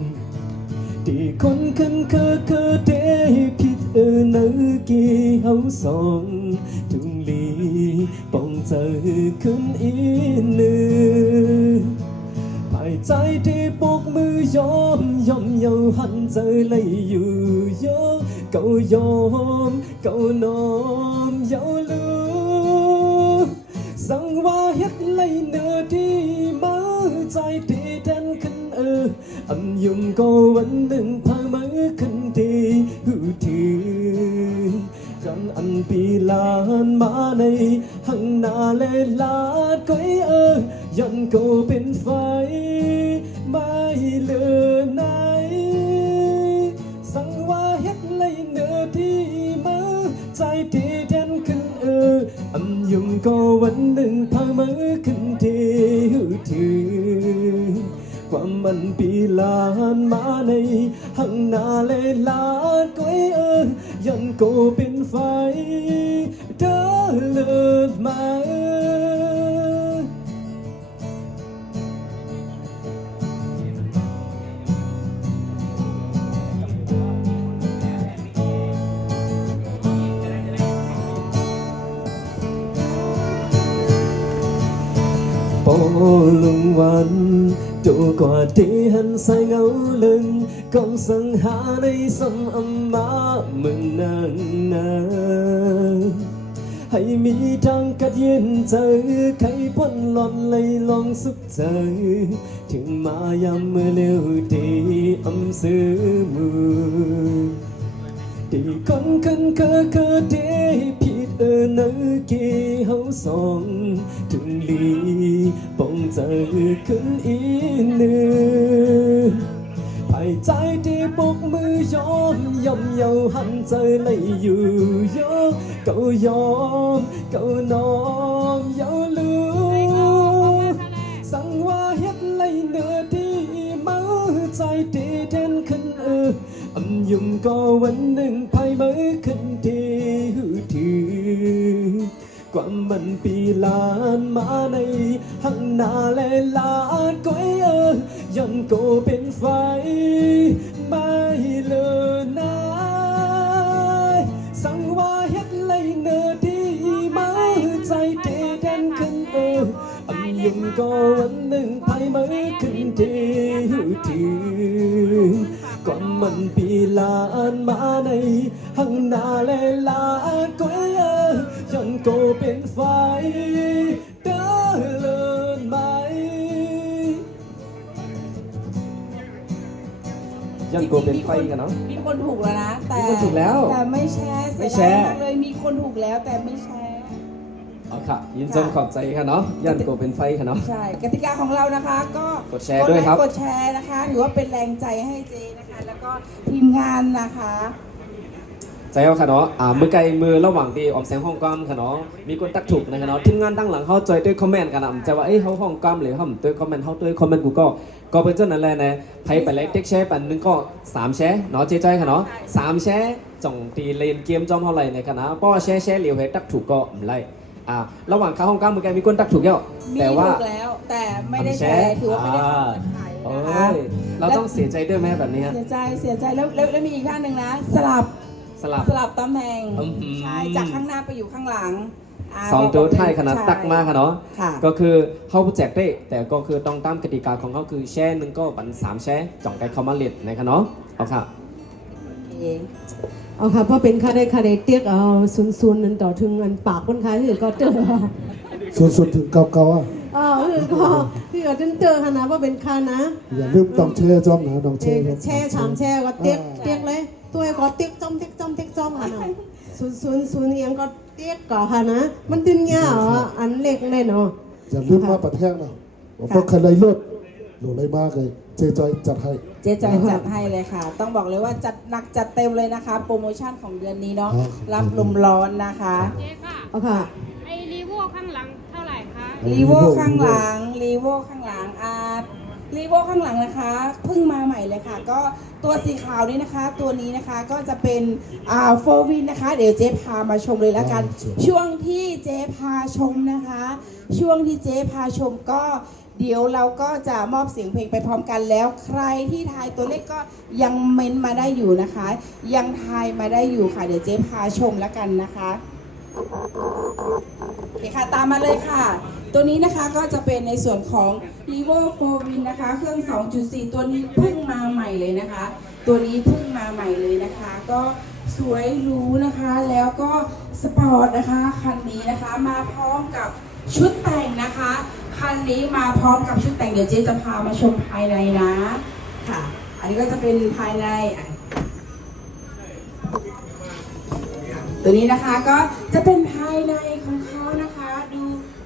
ที่คนขึ้นเคยเดผิดเนื้อกี่เฮาสองทุงลีป้องเจอขึ้นอีหนึ่งภายใจที่ปกมือยอมเยาหันเจอเลยอยู่ยอเก่ายอมเก่านอมเยาลูสั่งว่าเฮ็ดเลยเนื้อที่มาใจที่แทนขึ้นอันยุ่งก็วันหนึ่งพามือขึ้นที่หูถือจนอันปีลานมาในหังนาเลลาดก้อยยันก็เป็นไฟไม่เหลือไหนสั่งว่าเฮ็ดเลยเนื้อที่มาใจที่แทนขึ้นอันยุ่งก็วันหนึ่งพามือขึ้นที่หูถือความมันปีลานมาในหังนาเลลาดก้อยยันก็เป็นไฟเดินเลิศมา โปลุงวันดูกว่าที่หันใส่เงาเลินก้มสังหาในสมอำมาเมืองนานให้มีทางกัดเย็นเจอใครพ้นหล่อนเลยลองสุขใจถึงมายามเมื่อเร็วดีอำซื้อมือที่คนขึ้นเคยเดผิดเนื้อกี่เฮาสองถึงลีป้องเจอขึ้นอีหนึ่งภายใจที่ปกมือยอมเยาหันเจอเลยอยู่ยอเก่ายอมเก่านอมเยาลูสั่งว่าเฮ็ดเลยเนื้อที่มาใจที่แทนขึ้นอันยุ่งก็วันหนึ่งภายมือขึ้นที่หูถือความมันปีลานมาในหังนาและลาดก้อยยันก็เป็นไฟไม่เลือนายสั่งว่าเฮ็ดเลยเนื้อที่มาใจเตแดนขึ้นอันยุ่งก็วันหนึ่งภายมือขึ้นที่หูถือก่อนมันปีลานมาในหังนาและลาดก้อยยันก็เป็นไฟเดินเลินไหม ยันโกเป็นไฟกันเนาะ มีคนถูกแล้วนะแต่ มีคนถูกแล้ว แต่ไม่แชร์ ไม่ เสีย แชร์ ดายมากเลยมีคนถูกแล้วแต่ไม่แชร์ เอาค่ะยินจนขอบใจค่ะเนาะยันโกเป็นไฟค่ะเนาะ ใช่กติกาของเรานะคะก็ กดแชร์ด้วยครับ กดแชร์นะคะถือว่าเป็นแรงใจให้เจนะคะ แล้วก็ทีมงานนะคะ ใจเอาค่ะเนาะมือไกลมือระหว่างที่ออมแสงห้องกล้ค่ะเนาะมีคนตักถูกนะคะเนาะทีมงานตั้งหลังเขาจอยด้วยคอมเมนต์กันนะใจว่าเอ้ยเขาห้องกล้หรือเขาด้วยคอมเมนต์เขาด้วยคอมเมนต์กูก็เป็นเจ้านั่นแหละนะใครไปไลค์เด็กแชร์ปันนึงก็3แชร์เนาะเจ๊ใจค่ะเนาะ3แชร์จ่องตีเลนเกมจอมเท่าไหร่ในคณะป้อแชร์เหลียวให้ตักถูกก็ไม่ไรระหว่างเขาห้องกล้มือไกลมีคนตักถูกแล้ว มี แต่ว่า ถูกแล้วแต่ไม่ได้แชร์ถือว่าไม่ได้ขาย โอ้ นะคะ ยเราต้องเสียใจด้วยไหมแบบนี้ฮะ เสียใจแล้วมีอีกท่านหนึ่งนะสลับตำแหน่ง อื้อหือ ใช่จากข้างหน้าไปอยู่ข้างหลัง สองตัวท้ายขนาดตักมากค่ะเนาะ ค่ะ ก็คือเขาแจกได้แต่ก็คือต้องตามกติกาของเขาคือแช่หนึ่งก็บัน3แช่จ่องไก่เขามาเลียดนะคะเนาะเอาค่ะ เอาค่ะเพราะเป็นค่าได้เตียกเอาซุนนั่นต่อถึงอันปากคนขายคือก็เจอ ส่วนถึงเก่าๆอ่ะ คือก็คือก็เจอค่ะนะว่าเป็นค่านะ อย่าลืมต้องแช่จ้อมนะต้องแช่ครับ แช่ชามแช่ก็เตียกเลยตัวก็เตียกจ้อมค่ะนะซุนเอียงก็เตียกก่อค่ะนะมันตึงเงี้ยอันเล็กเลยเนาะ อย่าลืมมาประแทกนะว่าพวกใครไรเลือดหรือไรมากเลยเจจอยจัดให้ เจ๊จอยจัดให้เลยค่ะ ต้องบอกเลยว่าจัดหนักจัดเต็มเลยนะคะ โปรโมชั่นของเดือนนี้เนาะ ครับ รับลมร้อนนะคะ เจ๊ค่ะ เอาค่ะ ไอ้รีโวข้างหลังเท่าไหร่คะ รีโวข้างหลังรีโวข้างหลังรีโวข้างหลังนะคะเพิ่งมาใหม่เลยค่ะ ก็ตัวสีขาวนี้นะคะ ตัวนี้นะคะก็จะเป็นโฟวินนะคะ เดี๋ยวเจ๊พามาชมเลยแล้วกัน ช่วงที่เจ๊พาชมนะคะ ช่วงที่เจ๊พาชมก็เดี๋ยวเราก็จะมอบเสียงเพลงไปพร้อมกันแล้ว ใครที่ทายตัวเลขก็ยังเม้นมาได้อยู่นะคะ ยังทายมาได้อยู่ค่ะ เดี๋ยวเจ๊พาชมแล้วกันนะคะโอเคค่ะตามมาเลยค่ะ ตัวนี้นะคะก็จะเป็นในส่วนของ r e v o 4 Win นะคะ เครื่อง 2.4 ตัวนี้เพิ่งมาใหม่เลยนะคะ ตัวนี้เพิ่งมาใหม่เลยนะคะ ก็สวยหรูนะคะ แล้วก็สปอร์ตนะคะคันนี้นะคะมาพร้อมกับชุดแต่งนะคะคันนี้มาพร้อมกับชุดแต่งเดี๋ยวเจ๊จะพามาชมภายในนะค่ะ อันนี้ก็จะเป็นภายในตัวนี้นะคะก็จะเป็นภายในของเขานะคะ ดู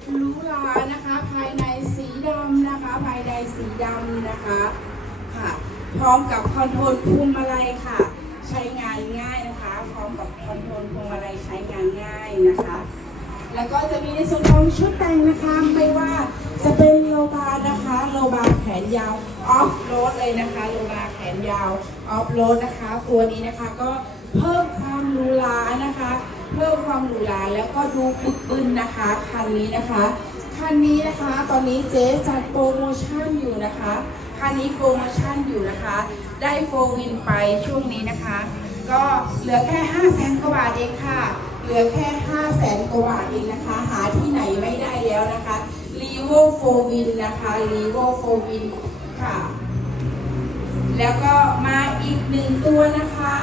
หรูหรานะคะ ภายในสีดำนะคะ ภายในสีดำนะคะค่ะ พร้อมกับคอนโทรลพวงมาลัยค่ะ ใช้งานง่ายนะคะ พร้อมกับคอนโทรลพวงมาลัยใช้งานง่ายนะคะ แล้วก็จะมีในส่วนของชุดแต่งนะคะไม่ว่าจะเป็นโลบาร์นะคะโลบาร์แขนยาวออฟโรดเลยนะคะโลบาร์แขนยาวออฟโรดนะคะตัวนี้นะคะก็เพิ่มความหรูหรานะคะ เพิ่มความหรูหราแล้วก็ดูบึกบึนนะคะคันนี้นะคะคันนี้นะคะตอนนี้เจ๊จัดโปรโมชั่นอยู่นะคะคันนี้โปรโมชั่นอยู่นะคะได้โฟวินไปช่วงนี้นะคะ ก็เหลือแค่ 500,000 กว่าบาทเองค่ะ เหลือแค่ 500,000 กว่าบาทเองนะคะ หาที่ไหนไม่ได้แล้วนะคะ r e v o 4 Win นะคะ r e v o 4 Win ค่ะ แล้วก็มาอีกหนึ่งตัวนะคะ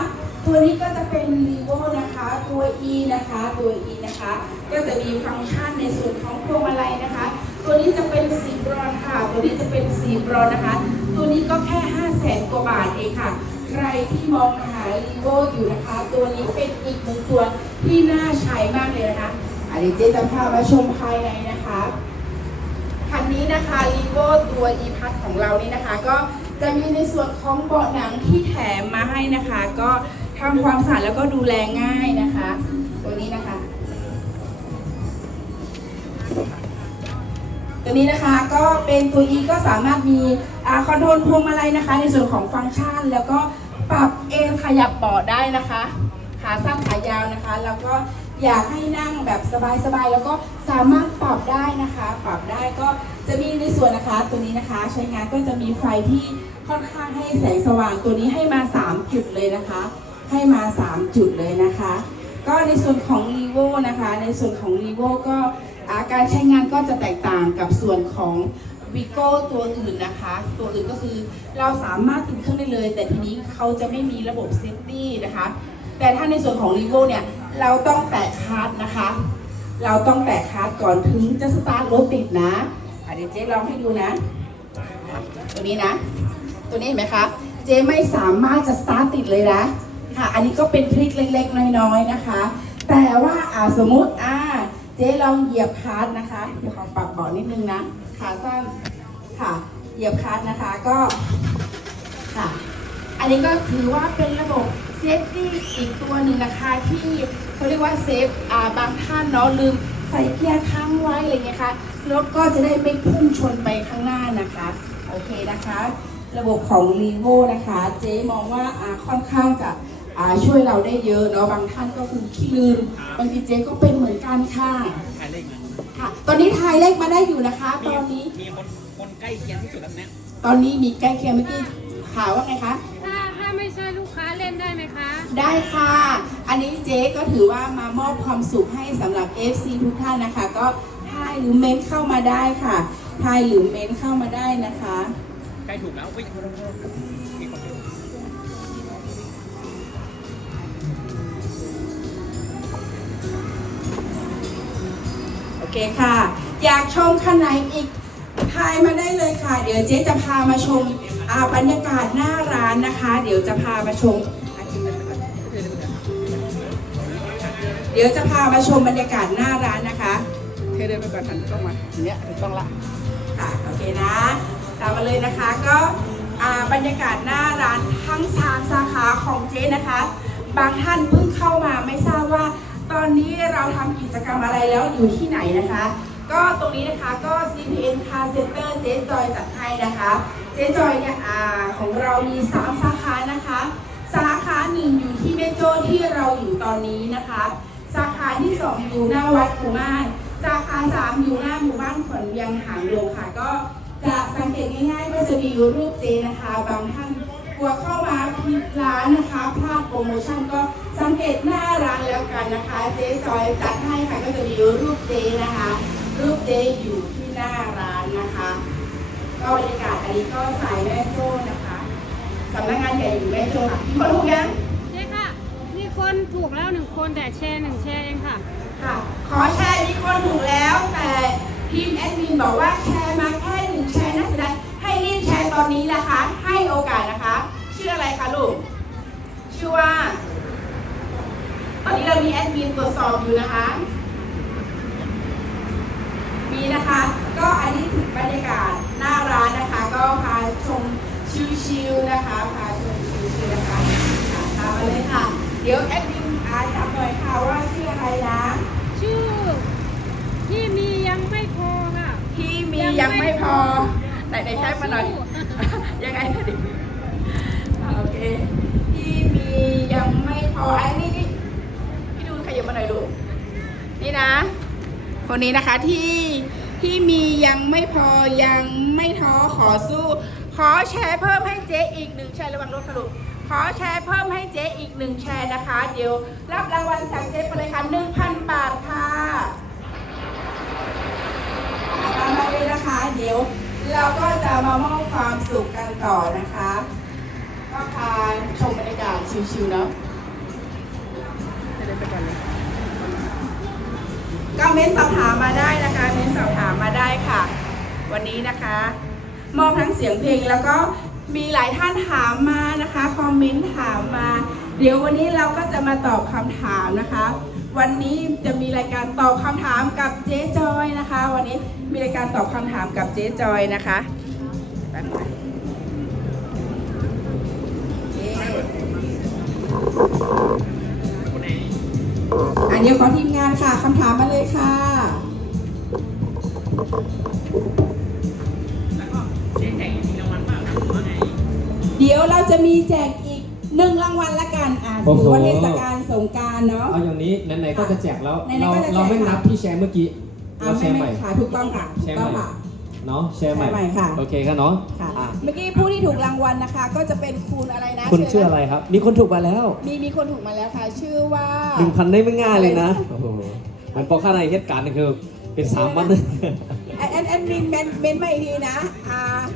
ตัวนี้ก็จะเป็น r e v o นะคะ ตัว E นะคะ ตัว E นะคะ ก็จะมีฟังก์ชันในส่วนของพวงมาลัยนะคะ ตัวนี้จะเป็นสีบรอนซ์ค่ะ ตัวนี้จะเป็นสีบรอนซ์นะคะ ตัวนี้ก็แค่ 500,000 กว่าบาทเองค่ะ ใครที่มองหา r e v o อยู่นะคะ ตัวนี้เป็นอีกหนึ่งตัวที่น่าใช้มากเลยนะคะอันนี้เจ๊จะพามาชมภายในนะคะคันนี้นะคะ r e v o ตัว e-pass ของเรานี่นะคะ ก็จะมีในส่วนของเบาะหนังที่แถมมาให้นะคะ ก็ทำความสะอาดแล้วก็ดูแลง่ายนะคะ ตัวนี้นะคะ ตัวนี้นะคะก็เป็นตัว E ก็สามารถมีคอนโทรลพวงมาลัยนะคะ ในส่วนของฟังก์ชันแล้วก็ปรับเอนขยับเบาะได้นะคะขาสั้นขายาวนะคะแล้วก็อยากให้นั่งแบบสบายๆแล้วก็สามารถปรับได้นะคะ ปรับได้ก็จะมีในส่วนนะคะตัวนี้นะคะใช้งานก็จะมีไฟที่ค่อนข้างให้แสงสว่างตัวนี้ให้มา3จุดเลยนะคะให้มา3จุดเลยนะคะก็ในส่วนของ r e v o นะคะในส่วนของ r e v o ก็การใช้งานก็จะแตกต่างกับส่วนของ Vigo ตัวอื่นนะคะ ตัวอื่นก็คือเราสามารถติดเครื่องได้เลย แต่ทีนี้เขาจะไม่มีระบบเซฟตี้นะคะแต่ถ้าในส่วนของ r e v o เนี่ยเราต้องแตะคลัตช์นะคะ เราต้องแตะคลัตช์ก่อนถึงจะสตาร์ทรถติดนะเดี๋ยวเจ๊ลองให้ดูนะตัวนี้นะตัวนี้เห็นไหมคะ เจ๊ไม่สามารถจะสตาร์ทติดเลยนะค่ะอันนี้ก็เป็นทริคเล็กๆน้อยๆนะคะ แต่ว่าสมมุติเจ๊ลองเหยียบคลัตช์นะคะเดี๋ยวขอปรับเบาะนิดนึงนะขาสั้นค่ะเหยียบคลัตช์นะคะก็ค่ะอันนี้ก็ถือว่าเป็นระบบเซฟตี้อีกตัวหนึ่งนะคะที่เขาเรียกว่าเซฟบางท่านเนาะลืมใส่เกียร์ค้างไว้อะไรเงี้ยค่ะรถก็จะได้ไม่พุ่งชนไปข้างหน้านะคะโอเคนะคะระบบของ Revo นะคะเจ๊มองว่าค่อนข้างจะช่วยเราได้เยอะเนาะบางท่านก็คือขี้ลืมบางทีเจ๊ก็เป็นเหมือนกันค่ะค่ะตอนนี้ทายเลขมาได้อยู่นะคะตอนนี้มีคนใกล้เคียงที่สุดแล้วเนี่ยตอนนี้มีใกล้เคียงเมื่อกี้ข่าวว่าไงคะถ้าไม่ใช่ลูกค้าเล่นได้ไหมคะ ได้ค่ะ อันนี้เจ๊ก็ถือว่ามามอบความสุขให้สำหรับ FC ทุกท่านนะคะ ก็ทายหรือเมนเข้ามาได้ค่ะทายหรือเมนเข้ามาได้นะคะใกล้ถูกแล้วโอเคค่ะ อยากชมคันไหนอีกทายมาได้เลยค่ะ เดี๋ยวเจ๊จะพามาชมบรรยากาศหน้าร้านนะคะ เดี๋ยวจะพามาชมบรรยากาศหน้าร้านนะคะเธอเดินไปก่อนทันต้องมาอย่างเนี้ยต้องละค่ะโอเคนะตามมาเลยนะคะก็บรรยากาศหน้าร้านทั้ง3 สาขาของเจ๊นะคะบางท่านเพิ่งเข้ามาไม่ทราบว่าตอนนี้เราทำกิจกรรมอะไรแล้วอยู่ที่ไหนนะคะก็ตรงนี้นะคะก็ CPN Car Center เจ๊จอยจัดให้นะคะเจ๊จอยเนี่ยของเรามี3 สาขานะคะสาขา1อยู่ที่แม่โจ้ที่เราอยู่ตอนนี้นะคะสาขาที่2อยู่หน้าวัดกุมารสาขา3อยู่หน้าหมู่บ้านขวัญเวียงหางดงค่ะก็จะสังเกตง่ายๆก็จะมีรูปเจนะคะบางท่านกลัวเข้ามาผิดร้านนะคะพลาดโปรโมชั่นก็สังเกตหน้าร้านแล้วกันนะคะเจ๊จอยจัดให้ค่ะก็จะมีรูปเจนะคะรูปเจอยู่ที่หน้าร้านนะคะก็บรรยากาศอันนี้ก็สายแม่โจ้นะคะสำนักงานใหญ่อยู่แม่โจ้ค่ะคนรู้ยังเจ๊ค่ะ มีคนถูกแล้ว1 คนแต่แชร์1 แชร์เองค่ะ ค่ะขอแชร์มีคนถูกแล้วแต่ทีมแอดมินบอกว่าแชร์มาแค่1 แชร์น่าเสียดายให้รีบแชร์ตอนนี้นะคะให้โอกาสนะคะชื่ออะไรคะลูกชื่อว่าตอนนี้เรามีแอดมินตรวจสอบอยู่นะคะมีนะคะก็อันนี้ถึงบรรยากาศหน้าร้านนะคะก็พาชมชิลๆนะคะพาชมชิลๆนะคะตามมาเลยค่ะเดี๋ยวแอดมินจับหน่อยค่ะว่าชื่ออะไรนะชื่อที่มียังไม่พอค่ะ ที่มียังไม่พอไหนแคปมาหน่อยยังไงดิโอเคที่มียังไม่พอไอ้นี่พี่ดูขยับมาหน่อยดูนี่นะคนนี้นะคะที่มียังไม่พอยังไม่ท้อขอสู้ขอแชร์เพิ่มให้เจ๊อีก1 แชร์ระวังรถกระดูกขอแชร์เพิ่มให้เจ๊อีก1 แชร์นะคะเดี๋ยวรับรางวัลจากเจ๊ไปเลยค่ะ 1,000 บาทค่ะตามมาเลยนะคะเดี๋ยวเราก็จะมามอบความสุขกันต่อนะคะก็พาชมบรรยากาศชิวๆเนาะก็เม้นสอบถามมาได้นะคะเม้นสอบถามมาได้ค่ะวันนี้นะคะมอบทั้งเสียงเพลงแล้วก็มีหลายท่านถามมานะคะคอมเมนต์ถามมาเดี๋ยววันนี้เราก็จะมาตอบคำถามนะคะวันนี้จะมีรายการตอบคำถามกับเจ๊จอยนะคะวันนี้มีรายการตอบคำถามกับเจ๊จอยนะคะเดี๋ยวขอทีมงานค่ะคำถามมาเลยค่ะเดี๋ยวเราจะมีแจกอีก1 รางวัลละกันถือว่าเทศกาลสงกรานต์เนาะเอาอย่างนี้ไหนๆก็จะแจกแล้วเราไม่นับที่แชร์เมื่อกี้เราแชร์ใหม่ค่ะถูกต้องค่ะแชร์ใหม่เนาะแชร์ใหม่ค่ะโอเคค่ะเนาะเมื่อกี้ผู้ที่ถูกรางวัลนะคะก็จะเป็นคุณอะไรนะคุณชื่ออะไรครับมีคนถูกมาแล้วมีคนถูกมาแล้วค่ะชื่อว่า 1,000ได้ไม่ง่ายเลยนะโอ้โหมันพอข้างในเหตุการณ์นี่คือเป็น3 วันเลยแอดมินเมนมาอีกทีนะ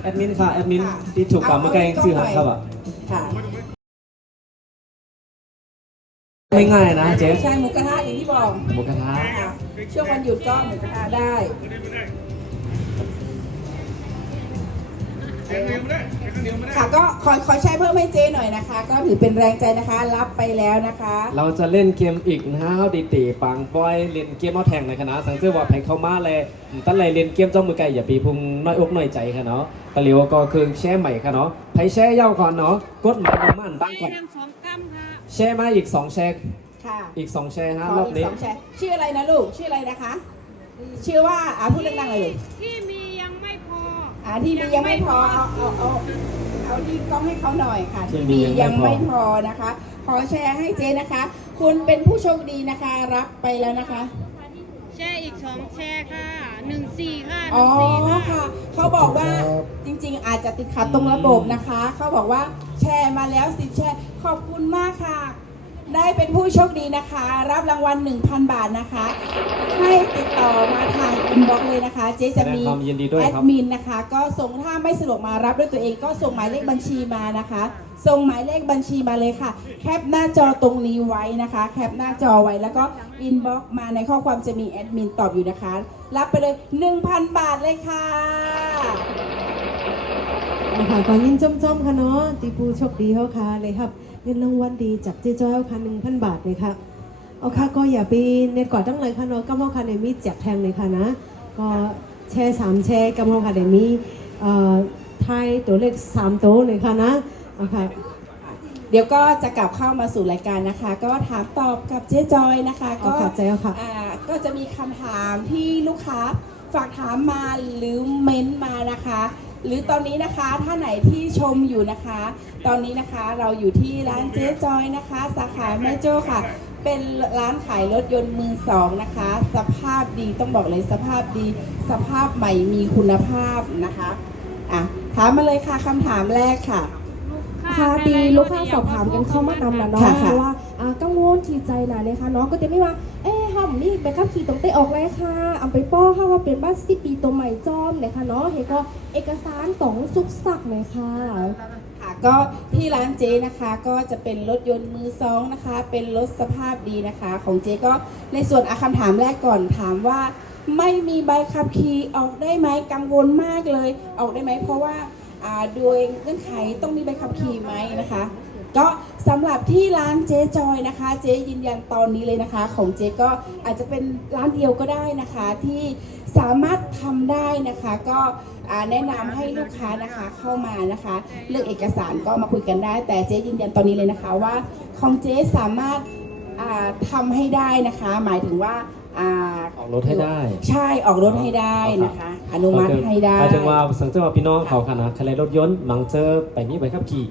แอดมินค่ะแอดมินที่ถูกกลับมาใกล้ชื่อครับค่ะไม่ง่ายนะเจ๊ใช่หมูกระทะอย่างที่บอกหมูกระทะช่วงวันหยุดก็หมูกระทะได้ ค่ะก็ขอใช้เพิ่มให้เจ๊หน่อยนะคะ ก็ถือเป็นแรงใจนะคะรับไปแล้วนะคะ เราจะเล่นเกมอีกนะฮะเฮาดีตีปังบอยเล่นเกมเอาแทงในคณะสังเกตว่าแพงเข้ามาเลยตั้งแต่เล่นเกมเจ้ามือไก่อย่าปีพุงน้อยอกน้อยใจค่ะเนาะตะเหลียวก็คือแช่ใหม่ค่ะเนาะไผแช่เย้าก่อนเนาะกดหมายน้ำมันตั้งก่อน ทั้งสองกำค่ะ แช่มาอีก2แช่ ค่ะ อีก2แช่ฮะ ขอ รอบ อีก นี้ 2แชร์ชื่ออะไรนะลูกชื่ออะไรนะคะ ชื่อว่าพูดดังๆเลยลูก ที่มียังไม่พอ ที่มียังไม่พอเอาที่กล้องให้เขาหน่อยค่ะ ที่ ที่ มี มี ยั ยัง ง ไม่ ไม่ พ พ อ อนะคะ ขอแชร์ให้เจ๊นะคะ คุณเป็นผู้โชคดีนะคะรับไปแล้วนะคะ แช่อีกสองแช่ค่ะ14ค่ะ อ๋อ 14 ค่ะ เขาบอกว่าจริงๆ อาจจะติดขัดตรงระบบนะคะ เขาบอกว่าแชร์มาแล้ว10แชร์ขอบคุณมากค่ะ ได้เป็นผู้โชคดีนะคะ รับรางวัล 1,000 บาทนะคะ ให้ติดต่อมาทางอินบ็อกซ์เลยนะคะ เจ๊จะมี แสดงความยินดีด้วย แอ ครั ด บ มินนะคะ ก็ส่งถ้าไม่สะดวกมารับด้วยตัวเองก็ส่งหมายเลขบัญชีมานะคะ ส่งหมายเลขบัญชีมาเลยค่ะ แคปหน้าจอตรงนี้ไว้นะคะ แคปหน้าจอไว้แล้วก็อินบ็อกซ์มาในข้อความจะมีแอดมินตอบอยู่นะคะ รับไปเลย 1,000 บาทเลยค่ะ นะคะก่อนยินจมๆค่ะเนาะตีปูโชคดีเขาค่ะเลยครับเงินรางวัลดีจากเจ๊จ้อยเขาค่ะ 1,000 บาทเลยค่ะเอาค่ะก็อย่าไปเน็ตก่อนตั้งเลยค่ะเนาะก็มองค่ะในมีแจกแทงเลยค่ะนะก็แชร์3แชร์กับมองค่ะในมีไทยตัวเลข3ตัวเลยค่ะนะเอาค่ะ เดี๋ยวก็จะกลับเข้ามาสู่รายการนะคะ ก็ถามตอบกับเจ๊จอยนะคะ เอาค่ะเจ๊เอาค่ะ ก็จะมีคำถามที่ลูกค้าฝากถามมาหรือเม้นต์มานะคะ หรือตอนนี้นะคะถ้าไหนที่ชมอยู่นะคะ ตอนนี้นะคะเราอยู่ที่ร้านเจ๊จอยนะคะ สาขาแม่โจ้ค่ะ เป็นร้านขายรถยนต์มือสองนะคะ สภาพดีต้องบอกเลยสภาพดี สภาพใหม่มีคุณภาพนะคะถามมาเลยค่ะคำถามแรกค่ะ ค่ะดีลูกค้าสอบถามกันเข้ามานำนะเนาะ ค่ะ เพราะว่ากังวลทีใจนะเลยค่ะเนาะก็จะไม่ว่าห้ามนี่ไปขับขี่ตรงเตะออกเลยค่ะเอาไปป้อค่ะว่าเป็นบ้าน10 ปีตัวใหม่จอมเลยค่ะเนาะเห็นก็เอกสารต้องซุกซักเลยค่ะ ค่ะก็ที่ร้านเจนะคะก็จะเป็นรถยนต์มือสองนะคะ เป็นรถสภาพดีนะคะ ของเจก็ในส่วนคำถามแรกก่อนถามว่า ไม่มีใบขับขี่ออกได้ไหมกังวลมากเลยออกได้ไหมเพราะว่าโดยเงื่อนไขต้องมีใบขับขี่ไหมนะคะ ก็สำหรับที่ร้านเจ๊จอยนะคะ เจ๊ยืนยันตอนนี้เลยนะคะ ของเจ๊ก็อาจจะเป็นร้านเดียวก็ได้นะคะ ที่สามารถทำได้นะคะ ก็แนะนำให้ลูกค้านะคะเข้ามานะคะเลือกเอกสารก็มาคุยกันได้ แต่เจ๊ยืนยันตอนนี้เลยนะคะว่าของเจ๊สามารถทำให้ได้นะคะ หมายถึงว่าออกรถให้ได้ ใช่ออกรถให้ได้นะคะ อนุมัติให้ได้ หมายถึงว่าสังเกตว่าพี่น้องเขาค่ะนะใครรถยนต์มังเจอไปมีใบขับขี่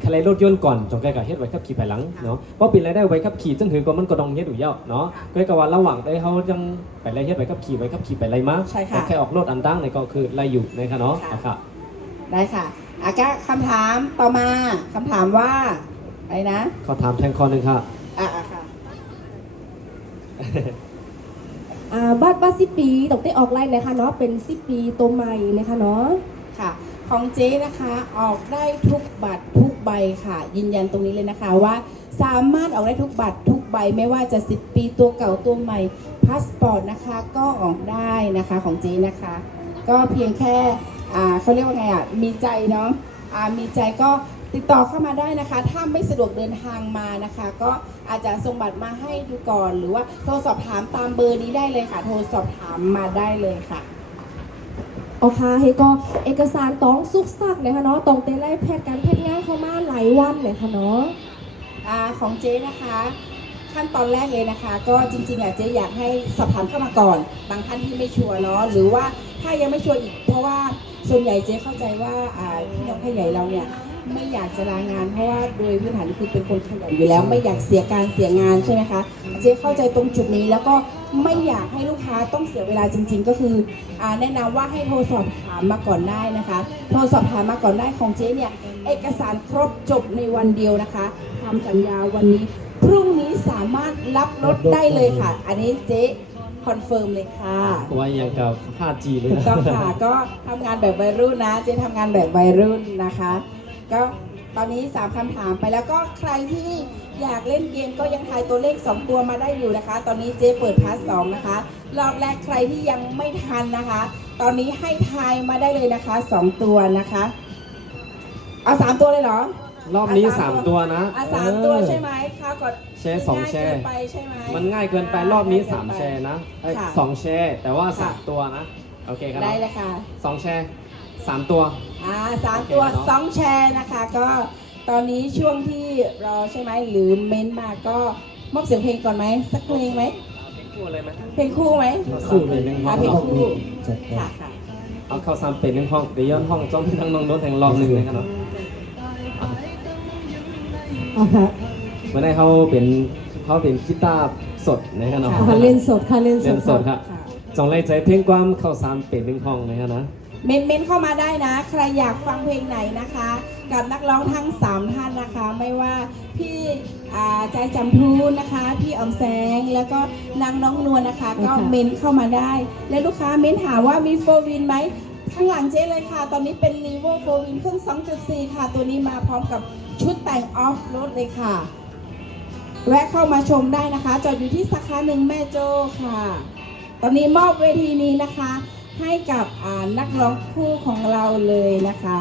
ใครรถยนต์ก่อนจงแก่กับเฮ็ดใบขับขี่ภายหลังเนาะเพราะปีนรายได้ใบขับขี่ซึ่งถือก็มันก็ต้องเฮ็ดอยู่เยอะเนาะก็กับว่าระหว่างได้เขายังไปไล่เฮ็ดใบขับขี่ไปไล่มา ใช่ค่ะ แค่ออกรถอันดังในก็คือไล่อยู่นะคะเนาะค่ะ ได้ค่ะก็คำถามต่อมาคำถามว่าอะไรนะ ขอถามแทงคอหนึ่งค่ะ ค่ะ บ้าน10 ปีต้องเตะออกไล่เลยค่ะเนาะเป็น10 ปีตัวใหม่เลยค่ะเนาะ ค่ะ ของเจ๊นะคะออกได้ทุกบัตรทุกใบค่ะ ยืนยันตรงนี้เลยนะคะว่า สามารถออกได้ทุกบัตรทุกใบไม่ว่าจะ10 ปีตัวเก่าตัวใหม่พาสปอร์ตนะคะก็ออกได้นะคะของเจ๊นะคะ ก็เพียงแค่เขาเรียกว่าไงมีใจเนาะมีใจก็ติดต่อเข้ามาได้นะคะ ถ้าไม่สะดวกเดินทางมานะคะ ก็อาจจะส่งบัตรมาให้ดูก่อน หรือว่าโทรสอบถามตามเบอร์นี้ได้เลยค่ะ โทรสอบถามมาได้เลยค่ะ เอาค่ะเฮก็เอกสารต้องซุกซักเลยค่ะเนาะต้องเตะไล่แพทย์การแพทย์งานเข้ามาหลายวันเลยค่ะเนาะ ของเจ๊นะคะขั้นตอนแรกเลยนะคะ ก็จริงๆเจ๊อยากให้สอบถามเข้ามาก่อน บางท่านที่ไม่ชัวร์เนาะหรือว่าถ้ายังไม่ชัวร์อีกเพราะว่าส่วนใหญ่เจ๊เข้าใจว่าพี่น้องขยายเราเนี่ยไม่อยากจะลางานเพราะว่าโดยพื้นฐานคือเป็นคนขยันอยู่แล้วไม่อยากเสียการเสียงานใช่ไหมคะเจ๊เข้าใจตรงจุดนี้แล้วก็ไม่อยากให้ลูกค้าต้องเสียเวลาจริงๆ ก็คือแนะนำว่าให้โทรสอบถามมาก่อนได้นะคะโทรสอบถามมาก่อนได้ของเจ๊เนี่ยเอกสารครบจบในวันเดียวนะคะทำสัญญาวันนี้พรุ่งนี้สามารถรับรถได้เลยค่ะ อันนี้เจ๊คอนเฟิร์มเลยค่ะ ไว้อย่างกับ 5G เลย ถูก นะ ต้องค่ะ ก็ทำงานแบบวัยรุ่นนะเจ๊ทำงานแบบวัยรุ่นนะคะ ก็ตอนนี้3คำถามไปแล้วก็ใครที่อยากเล่นเกมก็ยังทายตัวเลข2ตัวมาได้อยู่นะคะ ตอนนี้เจ๊เปิดพาร์ท2นะคะรอบแรกใครที่ยังไม่ทันนะคะ ตอนนี้ให้ทายมาได้เลยนะคะ2ตัวนะคะ เอา3ตัวเลยเหรอ รอบนี้3ตัวนะ 3ตัวใช่ไหมข้าวก่อน แชร์2แชร์ ง่ายเกินไปใช่ไหม มันง่ายเกินไปรอบนี้3แชร์นะค่ะ2แชร์แต่ว่า ค่ะ 3ตัวนะโอเคครับ ได้เลยค่ะ 2แชร์3ตัว 3ตัว โอเคเนาะ 2 แชร์นะคะก็ตอนนี้ช่วงที่รอใช่ไหมหรือเม้นต์มาก็มอบเสียงเพลงก่อนไหมสักเพลงไหม คู่เลยไหม เพลงคู่ไหม คู่เลยหนึ่งห้อง เพลง เนาะ คู่ จัดไป ค่ะค่ะ เอาเข้า3เป็นหนึ่งห้องเดี๋ยวย้อนห้องจ้องที่ทั้งน้องโดนแทงรอบหนึ่งเลยครับเนาะ เอาค่ะ เมื่อได้เขาเป็นกีตาร์สดนะครับเนาะ เอาค่ะเล่นสดค่ะเล่นส เล่ ด นสดครับ ค่ะ จองไล่ใจเพลงความเข้า3เป็นหนึ่งห้องนะครับนะ เมนเข้ามาได้นะ ใครอยากฟังเพลงไหนนะคะ กับนักร้องทั้ง 3 ท่านนะคะ ไม่ว่าพี่ใจจำพูนนะคะ พี่ออมแสงแล้วก็นางน้องนวลนะคะ ก็เมนเข้ามาได้ และลูกค้าเมนถามว่ามีโฟวินไหมข้างหลังเจ๊เลยค่ะ ตอนนี้เป็น r ีโวโฟวินเครื่อง 2.4 ค่ะ ตัวนี้มาพร้อมกับชุดแต่งออฟโรดเลยค่ะ แวะเข้ามาชมได้นะคะจอดอยู่ที่สาขา1แม่โจ้ค่ะ ตอนนี้มอบเวทีนี้นะคะ ให้กับนักร้องคู่ของเราเลยนะคะ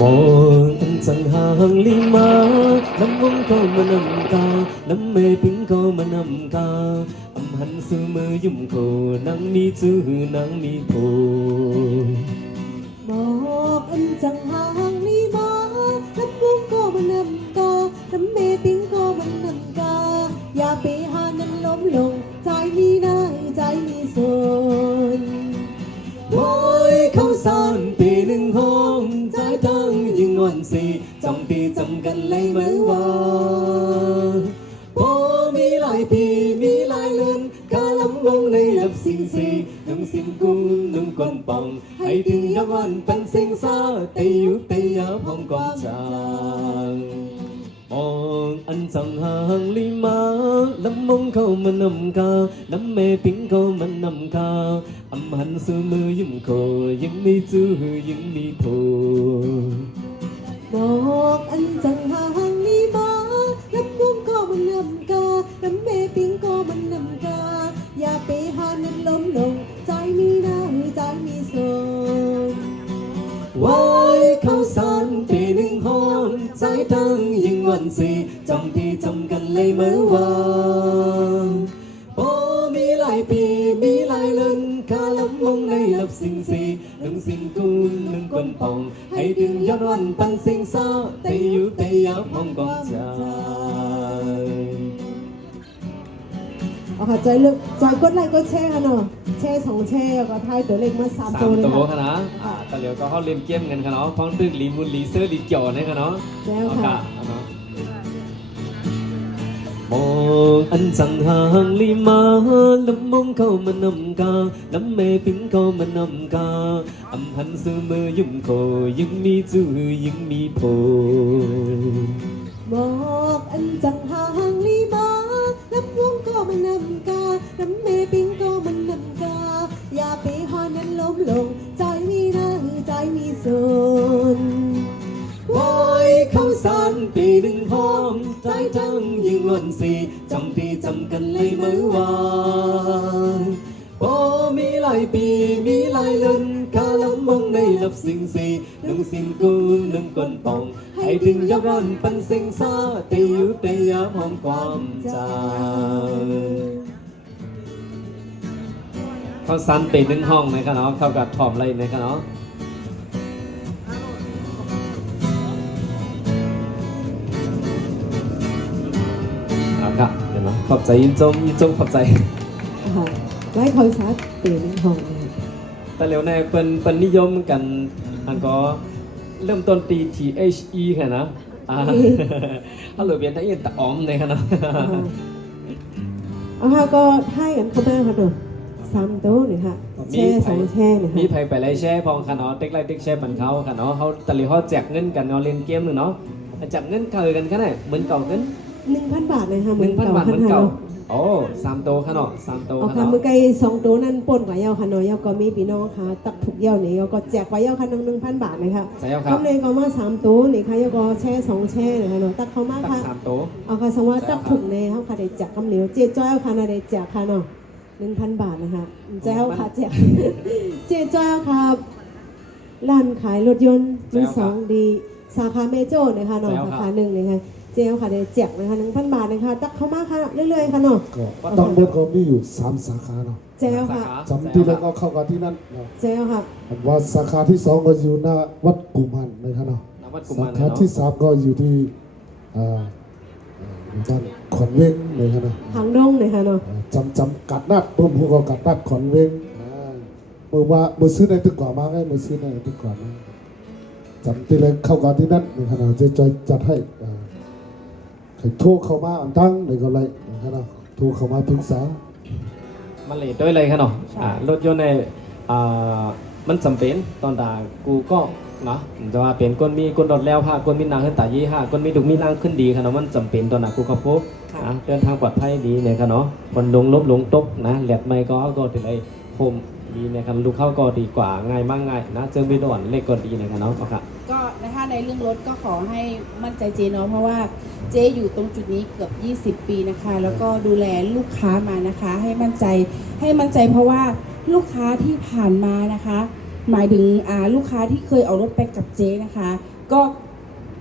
มองอันจังห่างลิงมาน้ำมงก็มานำกาน้ำเมพิงก็มานำกาอำหันซื้อมือยุ่มโคนังมีจื้อนางมีโพ บอกอันจังหางนี่มาน้ำวงก็มันนำกาน้ำเมปิงก็มันนำกาอย่าไปหานั้นล้มลงใจมีหน้าใจมีส่วน โอ้ยเข้าสารปีหนึ่งห้องใจตั้งยิ่งวันสีจำปีจำกันเลยไหมว่าพอมีหลายปีมีหลายเลือนกาลำวงในหลับสิงสีน้ำสิงกุ้งน้ำก้นป่องให้ถึงยักวันเป็นสิงซาแต่อยู่แต่ยาพองกองจางมองอันจังห่างลิมาลำมงเข้ามานำกาน้ำเมปิงเข้ามันนำกาอำหันซื้อมือยุ่มโคยังมีจื้อยังมีโพ บอกอันจังหางนี่มาน้ำวงก็มันนำกาน้ำเมปิงก็มันนำกาอย่าไปหานั้นล้มลงใจมีหน้าใจมีส่วน ว้ายเข้าสารปีหนึ่งห้องใจตั้งยิ่งวันสีจำที่จำกันเลยเมื่อวานพอมีหลายปีมีหลายเลือนคาลำวงในหลับสิงสีหนึ่งสิงกูนหนึ่งก้นป่องให้ดึงย้อนวันปันสิงซาแต่อยู่แต่ยามห้องกองใจ เอาค่ะใจกดไลค์กดแชร์ค่ะเนาะแชร์2แชร์ก็ทายตัวเลขมา3 ตัวเลย ตัว ค่ะ ค่ะนะแต่เดี๋ยวก็เขาเล่นเกมกันค่ะเนาะพ้องตึกลีมุนลีเซอร์ลีเกี่ยวเนี่ยค่ะเนาะ แจ้ว เอา ค่ะ ค่ะเนาะ มองอันจังห่างลิมาลำมงเข้ามานำกาน้ำเมปิงเข้ามานำกาอำหันซื้อมือยุ่มโคยังมีจื้อยังมีโพ บอกอันจังหางนี่มาน้ำวงก็มันนำกาน้ำเมปิงก็มันนำกาอย่าไปหานั้นล้มลงใจมีหน้าใจมีส่วน ว้ายเข้าสารปีหนึ่งห้องใจทั้งยิ่งวันสีจำที่จำกันเลยเมื่อวานพอมีหลายปีมีหลายเลือนคาลำมงในหลับสิงสีหนึ่งสิงกูหนึ่งก้นป่องให้ถึงยักวันปันสิงซาแต่อยู่แต่ยามห้องความจาง เขาซันเป็นหนึ่งห้องนะครับเนาะเข้ากับถอมอะไรนะครับเนาะเอาค่ะเดี๋ยวนะขอบใจยินจมขอบใจ ค่ะไล่คอยซัดเปลี่ยนเป็นห้องเลย แต่เร็วในเปิ้นนิยมกันอันก็เริ่มต้นตี THE ค่ะนะฮัลโหลเบียนไทยตะออมเลยค่ะนะ เอาค่ะก็ท่ายกันเข้ามาค่ะเนาะ3 โต๊ะเนี่ยค่ะแช่2แช่เนี่ย มี ค่ะ ไผไปไล่แช่พองค่ะเนาะเต็กไล่เต็กแช่บันเขาค่ะเนาะเขาตะลิเขาแจกเงินกันเนาะเล่นเกมหนึ่งเนาะจับเงินเคยกันแค่ไหนเหมือนเก่าเงิน 1,000 บาทเลยค่ะ 1,000 บาทเหมือนเก่า โอ้3โตค่ะเนาะ3โต เอา ค่ะ ค่ะ เนาะ เมื่อกี้2ตัวนั้นป่นกว่าเยาค่ะเนาะเยาก็มีพี่น้องค่ะตักถูกเยานี่เยาก็แจกกว่าเยาค่ะ1,000 บาทนะคะ ใช่แล้วครั ก็ บ เลยก็มา3ตัวนี่ค่ะเยาก็แช่2แช่นะคะเนาะตักเข้ามา ตัก ค่ะ 3โต เอาค่ะสมมติว่าตักถูกในเฮาค่ะได้แจกกำเหนียวเจ๊จ้อยเอาค่ะน่ะได้แจกค่ะเนาะ1,000 บาทนะคะแจ้วค่ะแจกเจ๊จ้อยเอาค่ะร้านขายรถยนต์มือสองดีสาขาเมโจนะคะเนาะสาขา1เลยค่ะเจ๊เอาค่ะได้แจกนะคะ1,000 บาทนะคะตักเข้ามาค่ะเรื่อยๆค่ะเนาะ ก็ต้องเบิดก็มีอยู่3สาขาเนาะ แจ้วค่ะ จำที่แล้วก็เข้ากันที่นั่นเนาะ แจ้วค่ะ ว่าสาขาที่2ก็อยู่หน้าวัดกุมันนะครับเนาะ น้ำวัดกุ สาม าร ขา เนาะ ที่3ก็อยู่ที่หมู่บ้านขอนเวงนะครับเนาะ หางดงเลยค่ะเนาะ จำกัดนัดเพิ่มผู้ก็กัดนัดขอนเวงเมื่อว่าเมื่อซื้อในตึกก่อนมาไงเมื่อซื้อในตึกก่อนมาจำที่แล้วเข้ากันที่นั่นนะครับเนาะจะจอยจัดให้ใครโทรเข้ามาอันตั้งเลยก็เลยนะครับเนาะโทรเข้ามาปรึกษา มันเลทด้วยเลยค่ะเนาะรถยนต์ในมันจำเป็นตอนดากูก็เนาะจะว่าเป็นก้นมีก้นรถแล้วค่ะก้นมีนางขึ้นตายี่ห้าก้นมีดุมีนางขึ้นดีค่ะเนาะมันจำเป็นตอนน่ะกูก็พบนะเดินทางปลอดภัยดีเนี่ยค่ะเนาะคนลงลบลงตกนะแหลดไม่ก็ถึงไอ้โฮมดีเนี่ยครับลูกเข้าก็ดีกว่าง่ายมากง่ายนะเจอไม่ด่วนเลขก็ดีเนี่ยค่ะเนาะค่ะ ก็ถ้าในเรื่องรถก็ขอให้มั่นใจเจเนาะเพราะว่าเจอยู่ตรงจุดนี้เกือบ20 ปีนะคะ แล้วก็ดูแลลูกค้ามานะคะ ให้มั่นใจเพราะว่าลูกค้าที่ผ่านมานะคะ หมายถึงลูกค้าที่เคยเอารถไปกับเจนะคะ ก็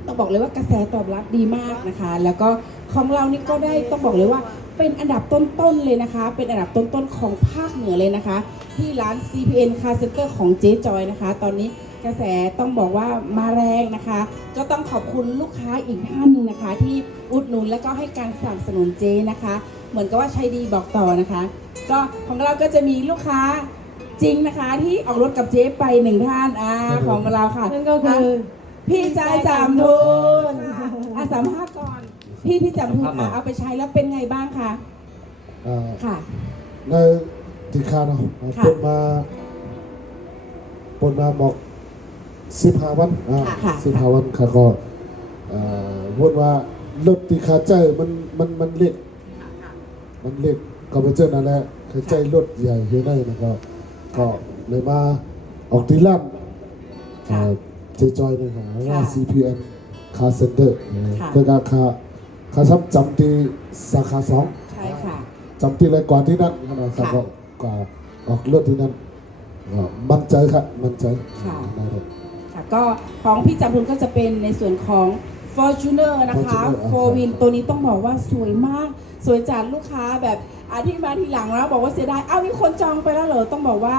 ต้องบอกเลยว่ากระแสตอบรับดีมากนะคะ แล้วก็ของเรานี่ก็ได้ต้องบอกเลยว่าเป็นอันดับต้นๆเลยนะคะ เป็นอันดับต้นๆของภาคเหนือเลยนะคะ ที่ร้าน CPN Car Center ของเจ๊จอยนะคะ ตอนนี้กระแสต้องบอกว่ามาแรงนะคะ ก็ต้องขอบคุณลูกค้าอีกท่านหนึงนะคะ ที่อุดหนุนและก็ให้การสนับสนุนเจ๊นะคะ เหมือนกับว่าใช้ดีบอกต่อนะคะ ก็ของเราก็จะมีลูกค้าจริงนะคะที่ออกรถกับเจ๊ไป1ท่านของเราค่ะ นั่นก็คือ พี่ใจจำทุนสัมภาษณ์ก่อนพี่จำทุนเอาไปใช้แล้วเป็นไงบ้างคะ ค่ะ ในที่คาเนาะ ค่ะ ปนมาบอก15 วันค่ะ 15 วันค่ะก็พูดว่ารถที่คาใจมันเล็กก็ไปเจอนั่นแหละคาใจรถใหญ่เห็นได้นะครับก็เลยมาออกที่ร้านเจจอยเนี่ยค่ะร้าน CPN Car Center เพื่อการค่าซับจำที่สาขา2 ใช่ค่ะ จำที่ไรก่อนที่นั่นนะครับก็ออกรถที่นั่นก็มั่นใจครับมั่นใจ ค่ะ ได้เลย ค่ะก็ของพี่จำทุนก็จะเป็นในส่วนของ Fortuner นะคะ Fortuner 4 Win ตัวนี้ต้องบอกว่าสวยมาก สวยจัดลูกค้าแบบที่มาทีหลังแล้วบอกว่าเสียดายมีคนจองไปแล้วเหรอต้องบอกว่า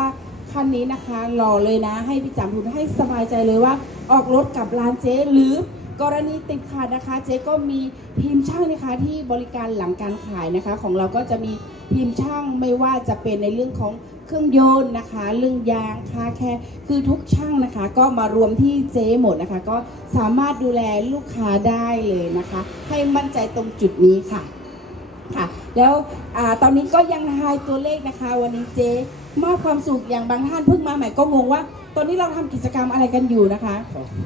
คันนี้นะคะหล่อเลยนะให้พี่จำทุนให้สบายใจเลยว่าออกรถกับร้านเจ๊หรือกรณีติดขัดนะคะเจ๊ก็มีทีมช่างนะคะที่บริการหลังการขายนะคะ ของเราก็จะมีทีมช่างไม่ว่าจะเป็นในเรื่องของเครื่องยนต์นะคะเรื่องยางคาแคร์คือทุกช่างนะคะ ก็มารวมที่เจ๊หมดนะคะ ก็สามารถดูแลลูกค้าได้เลยนะคะ ให้มั่นใจตรงจุดนี้ค่ะค่ะ แล้วตอนนี้ก็ยังทายตัวเลขนะคะ วันนี้เจ๊มอบความสุขอย่างบางท่านเพิ่งมาใหม่ก็งงว่า ตอนนี้เราทำกิจกรรมอะไรกันอยู่นะคะ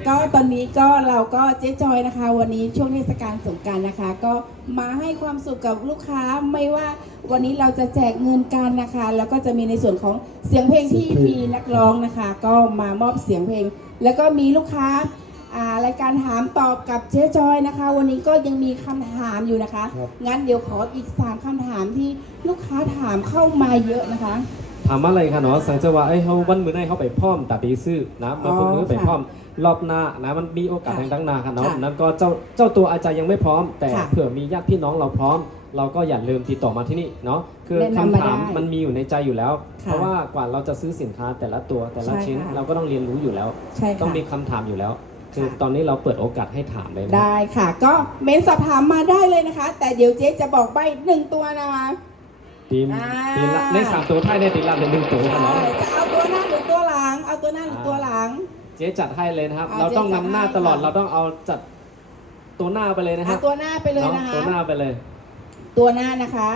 ก็ตอนนี้ก็เราก็เจ๊จอยนะคะ วันนี้ช่วงเทศกาลสงกรานต์นะคะ ก็มาให้ความสุขกับลูกค้าไม่ว่าวันนี้เราจะแจกเงินกันนะคะ แล้วก็จะมีในส่วนของเสียงเพลงที่มีนักร้องนะคะ ก็มามอบเสียงเพลง แล้วก็มีลูกค้ารายการถามตอบกับเจ๊จอยนะคะ วันนี้ก็ยังมีคำถามอยู่นะคะ งั้นเดี๋ยวขออีก3คำถามที่ลูกค้าถามเข้ามาเยอะนะคะ ถามอะไรคะเนาะสังเกตว่าเขาวันมือในเขาไปพร้อมตัดดีซื้อนะมาพวกมือไปพร้อมรอบหน้านะมันมีโอกาสทางดังนาค่ะเนาะนั้นก็เจ้าตัวอาจจะยังไม่พร้อม แต่เผื่อมีญาติพี่น้องเราพร้อม เราก็อย่าลืมติดต่อมาที่นี่เนาะคือคำถามมันมีอยู่ในใจอยู่แล้ว เพราะว่ากว่าเราจะซื้อสินค้าแต่ละตัวแต่ละชิ้นเราก็ต้องเรียนรู้อยู่แล้วต้องมีคำถามอยู่แล้ว คือตอนนี้เราเปิดโอกาสให้ถามเลยได้ค่ะ ก็เมนสอบถามมาได้เลยนะคะ แต่เดี๋ยวเจ๊จะบอกใบ1ตัวนะคะ ทีมละใน3ตัวไทยในทีมละ1ตัวค่ะเนาะ จะเอาตัวหน้าหรือตัวหลังเอาตัวหน้าหรือตัวหลัง เจ๊จัดให้เลยนะครับ เราต้องนำหน้าตลอดเราต้องเอาจัดตัวหน้าไปเลยนะฮะ ตัวหน้าไปเลยนะคะ ตัวหน้าไปเลย ตัวหน้านะคะ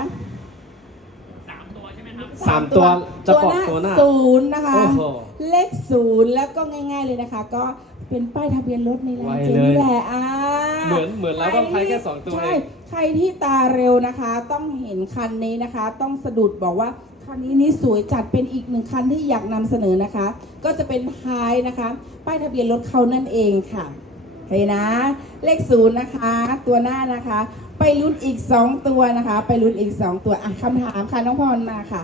3ตัวจะบอกตัวหน้า 0นะคะ โอ้โห เลข0แล้วก็ง่ายๆเลยนะคะ ก็ เป็นป้ายทะเบียนรถในร้าน ไว เจ เลย นี่แหละเหมือนเราต้องใช้แค่2ตัวเอง ใช่ใครที่ตาเร็วนะคะ ต้องเห็นคันนี้นะคะ ต้องสะดุดบอกว่าคันนี้นี่สวยจัดเป็นอีกหนึ่งคันที่อยากนำเสนอนะคะ ก็จะเป็นท้ายนะคะ ป้ายทะเบียนรถเขานั่นเองค่ะโอเคนะ เลข0นะคะ ตัวหน้านะคะ ไปลุ้นอีก2ตัวนะคะ ไปลุ้นอีก2ตัวคำถามค่ะน้องพรมาค่ะ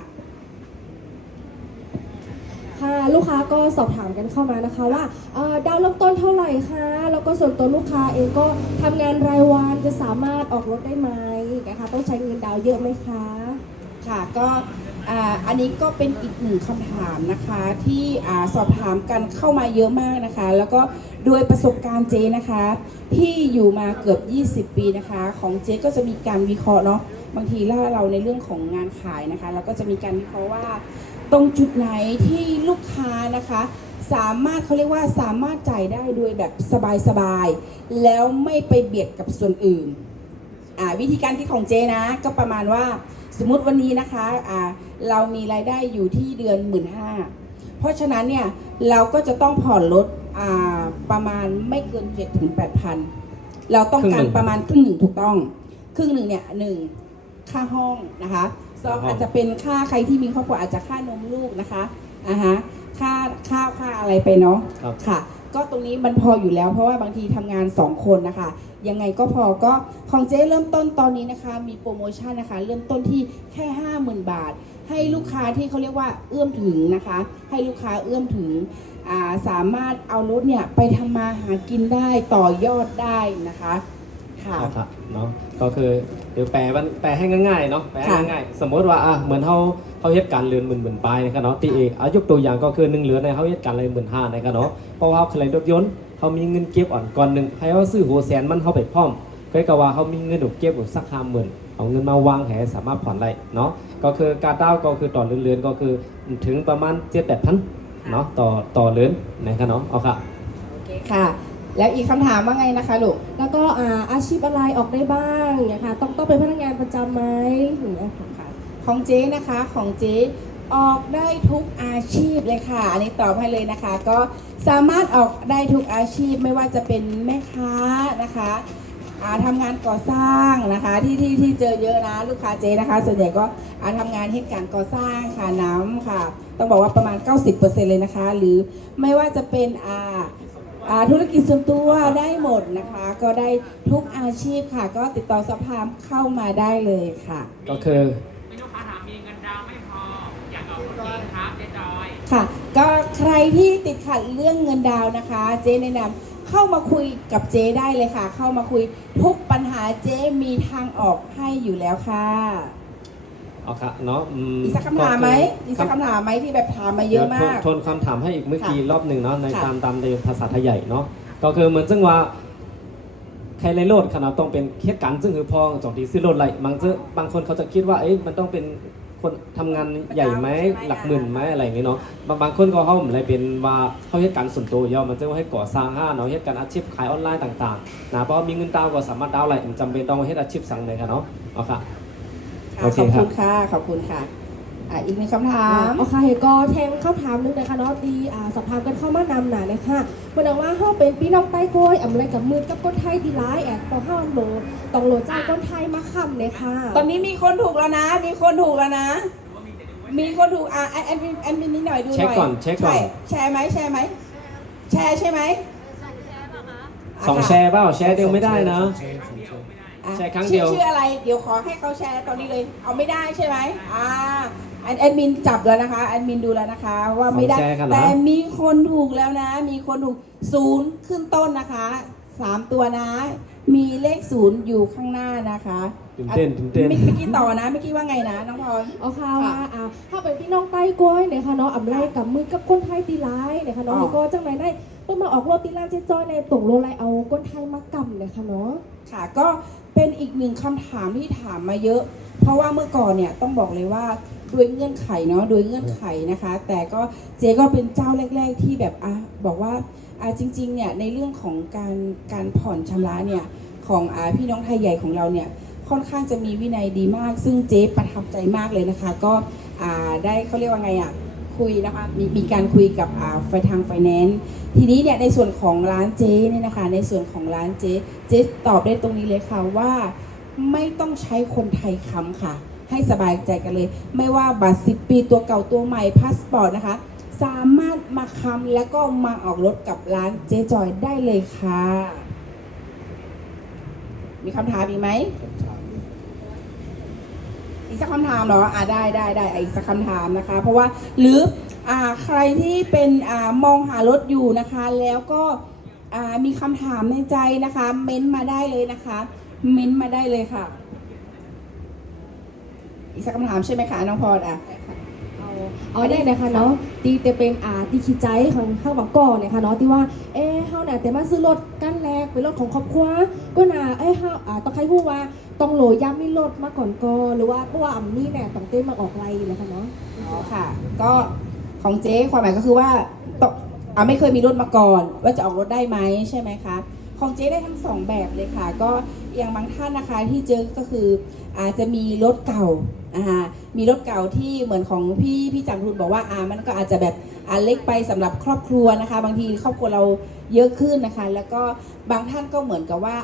ค่ะลูกค้าก็สอบถามกันเข้ามานะคะว่าดาวเริ่มต้นเท่าไหร่คะแล้วก็ส่วนตัวลูกค้าเองก็ทำงานรายวันจะสามารถออกรถได้ไหมนะคะต้องใช้เงินดาวเยอะไหมคะ ค่ะก็อันนี้ก็เป็นอีกหนึ่งคำถามนะคะที่สอบถามกันเข้ามาเยอะมากนะคะ แล้วก็โดยประสบการณ์เจนะคะที่อยู่มาเกือบ20 ปีนะคะของเจก็จะมีการวิเคราะห์เนาะบางทีล่าเราในเรื่องของงานขายนะคะเราก็จะมีการวิเคราะห์ว่าตรงจุดไหนที่ลูกค้านะคะสามารถเขาเรียกว่าสามารถจ่ายได้โดยแบบสบายๆแล้วไม่ไปเบียดกับส่วนอื่นวิธีการคิดของเจนะก็ประมาณว่าสมมุติวันนี้นะคะเรามีรายได้อยู่ที่เดือน 15,000 เพราะฉะนั้นเนี่ยเราก็จะต้องผ่อนรถประมาณไม่เกิน 7-8,000 เราต้องการประมาณครึ่งหนึ่งถูกต้องครึ่งหนึ่งเนี่ย1ค่าห้องนะคะ2อาจจะเป็นค่าใครที่มีครอบครัวอาจจะค่านมลูกนะคะค่าข้าวค่าอะไรไปเนาะค่ะก็ตรงนี้มันพออยู่แล้วเพราะว่าบางทีทำงาน2คนนะคะยังไงก็พอก็ของเจ๊เริ่มต้นตอนนี้นะคะมีโปรโมชั่นนะคะเริ่มต้นที่แค่ 50,000 บาทให้ลูกค้าที่เขาเรียกว่าเอื้อมถึงนะคะให้ลูกค้าเอื้อมถึงสามารถเอารถเนี่ยไปทำมาหากินได้ต่อยอดได้นะคะค่ะเนาะก็คือเดี๋ยวแปลให้ง่ายๆเนาะแปลให้ง่ายๆสมมติว่าเหมือนเขาเหตุการณ์เรือนหมื่นปลายนะครับเนาะตีเอกยกตัวอย่างก็คือ1เหลือในเขาเหตุการณ์เลย15,000นะครับเนาะเพราะว่าเขาเคยรถยนต์เขามีเงินเก็บอ่อนก่อนหนึ่งให้เขาซื้อหัวแสนมันเขาไปพร้อมเคยกว่าเขามีเงินเก็บอยู่สัก50,000เอาเงินมาวางแหสามารถผ่อนได้เนาะก็คือการดาวก็คือต่อเรือนก็คือถึงประมาณ7-8,000เนาะต่อเรือนนะครับเนาะเอาค่ะโอเคค่ะแล้วอีกคำถามว่าไงนะคะลูกแล้วก็อาชีพอะไรออกได้บ้างนะคะต้องเป็นพนักงานประจำไหมอย่างเงี้ยค่ะของเจ๊นะคะของเจ๊ออกได้ทุกอาชีพเลยค่ะอันนี้ตอบให้เลยนะคะก็สามารถออกได้ทุกอาชีพไม่ว่าจะเป็นแม่ค้านะคะทำงานก่อสร้างนะคะที่เจอเยอะนะลูกค้าเจ๊นะคะส่วนใหญ่ก็ทำงานเหตุการณ์ก่อสร้างค่ะน้ำค่ะต้องบอกว่าประมาณ 90% เลยนะคะหรือไม่ว่าจะเป็นธุรกิจส่วนตัวได้หมดนะคะก็ได้ทุกอาชีพค่ะก็ติดต่อสอบถามเข้ามาได้เลยค่ะก็คือมีลูกค้าถามมีเงินดาวไม่พออยากออกรถเองครับเจ๊จอยค่ะก็ใครที่ติดขัดเรื่องเงินดาวนะคะเจ๊แนะนำเข้ามาคุยกับเจ๊ได้เลยค่ะเข้ามาคุยทุกปัญหาเจ๊มีทางออกให้อยู่แล้วค่ะเอาค่ะเนาะอีกสักคำถามไหมที่แบบถามมาเยอะมากทวนคำถามให้อีกเมื่อกี้รอบหนึ่งเนาะในตามในภาษาไทยใหญ่เนาะก็คือเหมือนซึ่งว่าใครเลยโลดขนาดต้องเป็นเหตุการณ์ซึ่งคือพอจองที่ซื้อรถไหลบางคนเขาจะคิดว่ามันต้องเป็นคนทำงานใหญ่ไหมหลักหมื่นไหมอะไรอย่างเงี้ยเนาะบางคนก็เขาอะไรเป็นว่าเขาเหตุการณ์ส่วนตัวย่อมันจะว่าให้ก่อสร้างเนาะเหตุการณ์อาชีพขายออนไลน์ต่างๆนะเพราะมีเงินดาวก็สามารถดาวไหลจำเป็นต้องให้อาชีพสั่งเลยค่ะเนาะเอาค่ะขอบคุณค่ะขอบคุณค่ะอีกหนึ่งคำถามโอเคก็แทงคำถามนึงนะคะเนาะดีสอบถามกันเข้ามานำหนาเลยค่ะมันบอกว่าเขาเป็นพี่น้องใต้โกยอะไรกับมือกับคนไทยดีร้ายพอห้าโหลต้องโหลดจ้างคนไทยมาคำเลยค่ะตอนนี้มีคนถูกแล้วนะมีคนถูกแอนมินนิดหน่อยดูหน่อยเช็คก่อนแชร์ไหมแชร์ใช่ไหม2 แชร์เปล่าแชร์เดียวไม่ได้นะแชร์ครั้งเดียวชื่ออะไรเดี๋ยวขอให้เขาแชร์ตอนนี้เลยเอาไม่ได้ใช่ไหมแอดมินจับแล้วนะคะแอดมินดูแล้วนะคะว่าไม่ได้แต่มีคนถูกแล้วนะมีคนถูก0ขึ้นต้นนะคะ3ตัวนะมีเลข0อยู่ข้างหน้านะคะตื่นเต้นเมื่อกี้ต่อนะเมื่อกี้ว่าไงนะน้องพรเอาค่ะว่าถ้าเป็นพี่น้องใต้กล้วยเนี่ยค่ะเนาะอะไรกับมือกับคนไทยตีร้ายเนี่ยค่ะเนาะก็จังไหนได้เพิ่งมาออกโรตีร้านเจ๊จ้อยในตกโรไลเอาคนไทยมากำเลยค่ะเนาะค่ะก็เป็นอีกหนึ่งคำถามที่ถามมาเยอะเพราะว่าเมื่อก่อนเนี่ยต้องบอกเลยว่าด้วยเงื่อนไขเนาะโดยเงื่อนไขนะคะแต่ก็เจ๊ก็เป็นเจ้าแรกๆที่แบบบอกว่าจริงๆเนี่ยในเรื่องของการผ่อนชำระเนี่ยของพี่น้องไทยใหญ่ของเราเนี่ยค่อนข้างจะมีวินัยดีมากซึ่งเจ๊ประทับใจมากเลยนะคะก็ได้เขาเรียกว่าไง คุยนะคะมีการคุยกับทางไฟแนนซ์ทีนี้เนี่ยในส่วนของร้านเจ๊เนี่ยนะคะในส่วนของร้านเจ๊ตอบได้ตรงนี้เลยค่ะว่าไม่ต้องใช้คนไทยค้ำค่ะให้สบายใจกันเลยไม่ว่าบัตร10 ปีตัวเก่าตัวใหม่พาสปอร์ตนะคะสามารถมาค้ำแล้วก็มาออกรถกับร้านเจ๊จอยได้เลยค่ะมีคำถามอีกไหมอีกสักคำถามเหรอได้อีกสักคำถามนะคะเพราะว่าหรือใครที่เป็นมองหารถอยู่นะคะแล้วก็มีคำถามในใจนะคะเม้นต์มาได้เลยนะคะเม้นต์มาได้เลยค่ะอีกสักคำถามใช่ไหมคะน้องพรเอาได้นะคะเนาะตีแต่เป็นตีขี้ใจของข้าวบังก่อเนี่ยค่ะเนาะที่ว่าเฮาเนี่ยแต่มาซื้อรถกันแรกเป็นรถของครอบครัวก็น่ะเฮาต้องใครพูดว่าต้องโหลย้ำมีรถมาก่อนก็หรือว่าเพราะว่านี่เนี่ยต้องเต้นมาออกไรเลยค่ะเนาะอ๋อค่ะก็ของเจ๊ความหมายก็คือว่าไม่เคยมีรถมาก่อนว่าจะออกรถได้ไหมใช่ไหมคะของเจ๊ได้ทั้ง2แบบเลยค่ะก็อย่างบางท่านนะคะที่เจอก็คืออาจจะมีรถเก่ามีรถเก่าที่เหมือนของพี่จังทุนบอกว่ามันก็อาจจะแบบเล็กไปสำหรับครอบครัวนะคะบางทีครอบครัวเราเยอะขึ้นนะคะแล้วก็บางท่านก็เหมือนกับว่า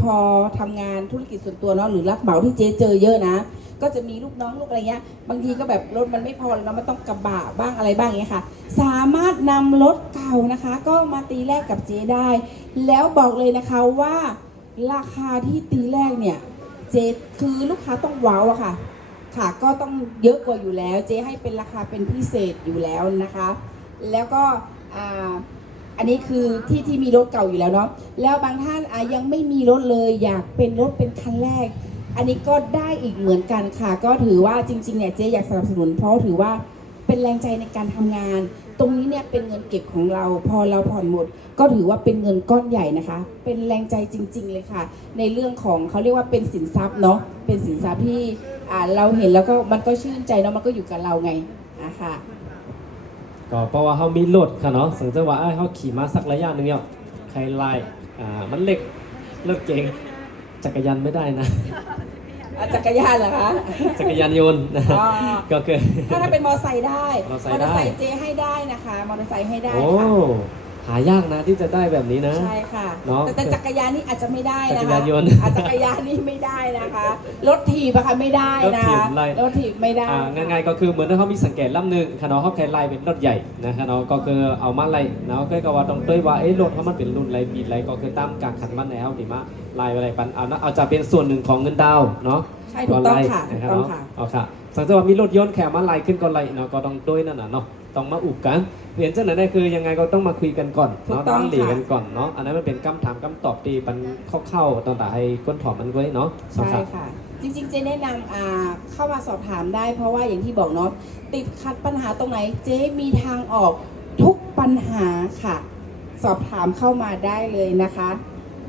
พอทำงานธุรกิจส่วนตัวเนาะหรือรับเหมาที่เจ๊เจอเยอะนะก็จะมีลูกน้องลูกอะไรเงี้ยบางทีก็แบบรถมันไม่พอแล้วมันต้องกระบะบ้างอะไรบ้างเงี้ยค่ะสามารถนำรถเก่านะคะก็มาตีแลกกับเจ๊ได้แล้วบอกเลยนะคะว่าราคาที่ตีแลกเนี่ยเจ๊คือลูกค้าต้องว้าวอะค่ะก็ต้องเยอะกว่าอยู่แล้วเจ๊ให้เป็นราคาเป็นพิเศษอยู่แล้วนะคะแล้วก็อันนี้คือที่มีรถเก่าอยู่แล้วเนาะแล้วบางท่านยังไม่มีรถเลยอยากเป็นรถเป็นคันแรกอันนี้ก็ได้อีกเหมือนกันค่ะก็ถือว่าจริงๆเนี่ยเจ๊อยากสนับสนุนเพราะถือว่าเป็นแรงใจในการทำงานตรงนี้เนี่ยเป็นเงินเก็บของเราพอเราผ่อนหมดก็ถือว่าเป็นเงินก้อนใหญ่นะคะเป็นแรงใจจริงๆเลยค่ะในเรื่องของเขาเรียกว่าเป็นสินทรัพย์เนาะเป็นสินทรัพย์ที่เราเห็นแล้วก็มันก็ชื่นใจเนาะมันก็อยู่กับเราไงค่ะก็เพราะว่าเขามีรถค่ะเนาะสังเกตว่าเขาขี่มาสักระยะหนึ่งเนี่ยใครไล่มันเล็กรถเก๋งจักรยานไม่ได้นะจักรยานเหรอคะจักรยานยนต์ก็คือถ้าเป็นมอเตอร์ไซค์ได้มอเตอร์ไซค์เจให้ได้นะคะมอเตอร์ไซค์ให้ได้ค่ะหายากนะที่จะได้แบบนี้นะใช่ค่ะแต่จักรยานนี่อาจจะไม่ได้นะคะจักรยานยนต์จักรยานนี่ไม่ได้นะคะรถถีบอะค่ะไม่ได้นะคะรถถีบไม่ได้ง่ายๆก็คือเหมือนถ้าเขามีสังเกตลำหนึ่งค่ะเนาะเขาแค่ไล่เป็นรถใหญ่นะคะเนาะก็คือเอามาไล่เนาะก็ว่าต้องด้วยว่ารถเขามันเป็นรุ่นไรปีไรก็คือตามการขันมันแล้วดีมากไล่อะไรปันเอาจะเป็นส่วนหนึ่งของเงินดาวเนาะใช่ถูกต้องค่ะถูกต้องค่ะเอาค่ะสังเกตว่ามีรถยนต์แค่มาไล่ขึ้นก็ไล่เนาะก็ต้องด้วยนั่นน่ะเนาะต้องมาอุบกันเรียนเจ้าไหนได้คือยังไงก็ต้องมาคุยกันก่อนเนาะต้องหลีกันก่อนเนาะอันนั้นมันเป็นคำถามคำตอบที่มันเข้าตอนแต่ให้ก้นถอมมันไว้เนาะใช่ค่ะจริงๆเจ๊แนะนำเข้ามาสอบถามได้เพราะว่าอย่างที่บอกเนาะติดขัดปัญหาตรงไหนเจ๊มีทางออกทุกปัญหาค่ะสอบถามเข้ามาได้เลยนะคะ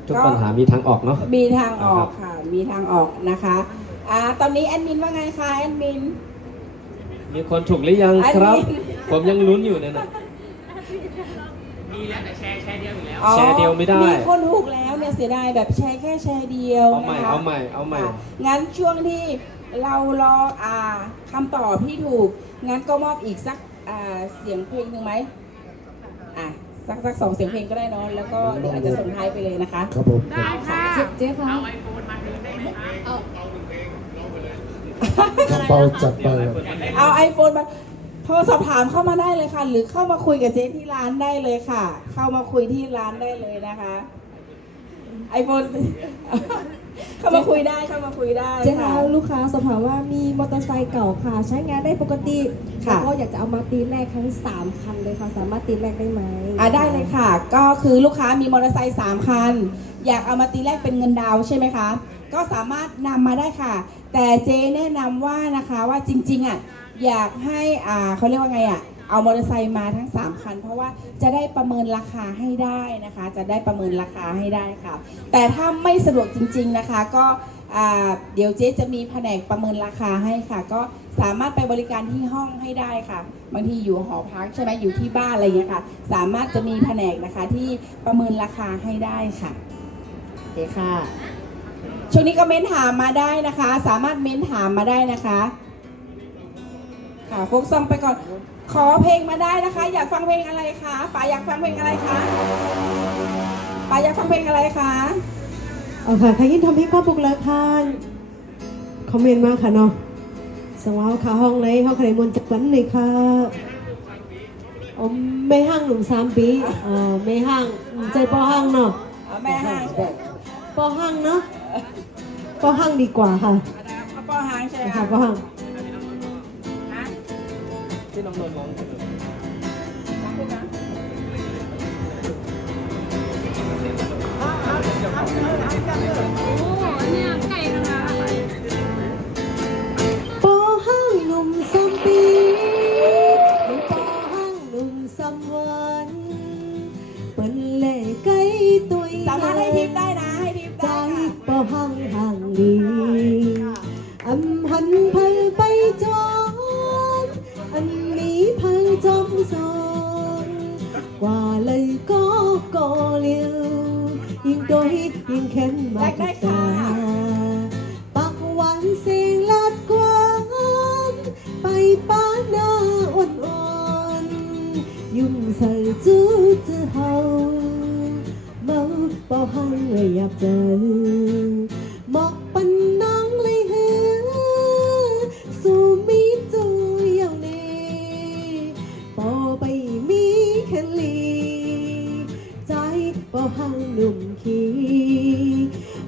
ทุกปัญหามีทางออกเนาะมีทางออกค่ะมีทางออกนะคะตอนนี้แอดมินว่าไงคะแอดมินมีคนถูกหรือยังครับผมยังลุ้นอยู่เนี่ยนะมีแล้วแต่แชร์เดียวอยู่แล้วแชร์เดียวไม่ได้มีคนถูกแล้วเนี่ยเสียดายแบบแชร์แค่แชร์เดียวนะคะเอาใหม่งั้นช่วงที่เรารอคำตอบที่ถูกงั้นก็มอบอีกสักเสียงเพลงหนึ่งไหมสัก2 เสียงเพลงก็ได้เนาะแล้วก็เดี๋ยวอาจจะส่งท้ายไปเลยนะคะครับผมได้ค่ะเจ๊ค่ะเอาไอโฟนมาดูได้ไหมคะเปาจัดไปเอา iPhone มาโทรสอบถามเข้ามาได้เลยค่ะหรือเข้ามาคุยกับเจ๊ที่ร้านได้เลยค่ะเข้ามาคุยที่ร้านได้เลยนะคะ iPhone เข้ามาคุยได้เจ๊ค่ะลูกค้าสอบถามว่ามีมอเตอร์ไซค์เก่าค่ะใช้งานได้ปกติค่ะก็อยากจะเอามาตีแลกทั้ง3 คันเลยค่ะสามารถตีแลกได้ไหมได้เลยค่ะก็คือลูกค้ามีมอเตอร์ไซค์3 คันอยากเอามาตีแลกเป็นเงินดาวใช่ไหมคะก็สามารถนำมาได้ค่ะแต่เจ๊แนะนำว่านะคะว่าจริงๆอยากให้เขาเรียกว่าไงเอามอเตอร์ไซค์มาทั้ง3 คันเพราะว่าจะได้ประเมินราคาให้ได้นะคะจะได้ประเมินราคาให้ได้ค่ะแต่ถ้าไม่สะดวกจริงๆนะคะก็เดี๋ยวเจ๊จะมีแผนกประเมินราคาให้ค่ะก็สามารถไปบริการที่ห้องให้ได้ค่ะบางทีอยู่หอพักใช่ไหมอยู่ที่บ้านอะไรอย่างเงี้ยค่ะสามารถจะมีแผนกนะคะที่ประเมินราคาให้ได้ค่ะโอเคค่ะช่วงนี้ก็เม้นถามมาได้นะคะสามารถเม้นถามมาได้นะคะค่ะโฟกซองไปก่อน ขอเพลงมาได้นะคะ อยากฟังเพลงอะไรคะป๋าอยากฟังเพลงอะไรคะป๋าอยากฟังเพลงอะไรคะ เอาค่ะใครยินทำให้ข้อบุกแล้วค่ะคอมเมนต์มาค่ะเนาะสังว่าเขาห้องไหนเขาใครมนจักวันไหนค่ะไม่ห้างหนุ่ม3 ปีไม่ห้างใจปอห้างเนาะ แม่ห้าง ปอห้างเนาะปอห้างดีกว่าค่ะ ปอห้างใช่ไหม ค่ะปอห้าง ที่น้องนนท์ร้องคือ โอ้เนี่ยไก่ทั้งนั้นอะ ปอห้างหนุ่ม3 ปีปอห้างหนุ่ม3 วันเปิ้นเล่ไก่ตัว สามารถให้ทิปได้นะให้ทิป ใจ ได้ ปอห้างห่างดีหันเพลไปจอมอันนี้เพลจอมซอนกว่าเลยก็เลี้ยวยิ่งโดยยิ่งแค้นมาทุกตาปักหวานเสียงลาดกว้างไปป้าหน้าอ่อนๆยุ่งใส่จู้จื้อเฮาเมาเป่าหังเลยอยากเจอหมอกปันนังเลยเหือสู่มีจูอย่างนี้ปอไปมีแค่ลีใจปอหังหนุ่มขี้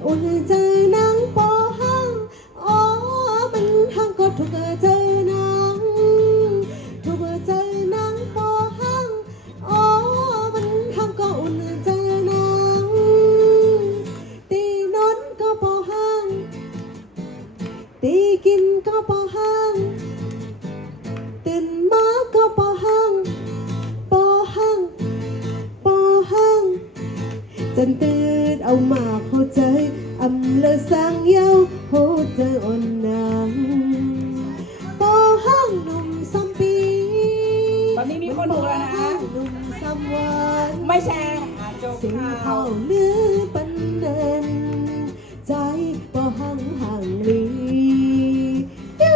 อุ่นเจอนังปอหังอ๋อมันหังก็ถูกเจอนังถูกเจอนังปอหังอ๋อมันหังก็อุ่นเจอนังตีนอนก็ปอหังตีกินก็ปอหังตื่นมาก็ปอหังปอหังปอหังจันตื่นเอามาเข้าใจอำเลอสร้างเย้าโหเจออ่อนนางปอหังหนุ่ม3 ปี ตอนนี้มีคนถูกแล้วนะ หนุ่ม3 วัน ไม่แชร์จบ เสียง ข่า เข่าว เลือปันเดินใจปอหังห่างลียู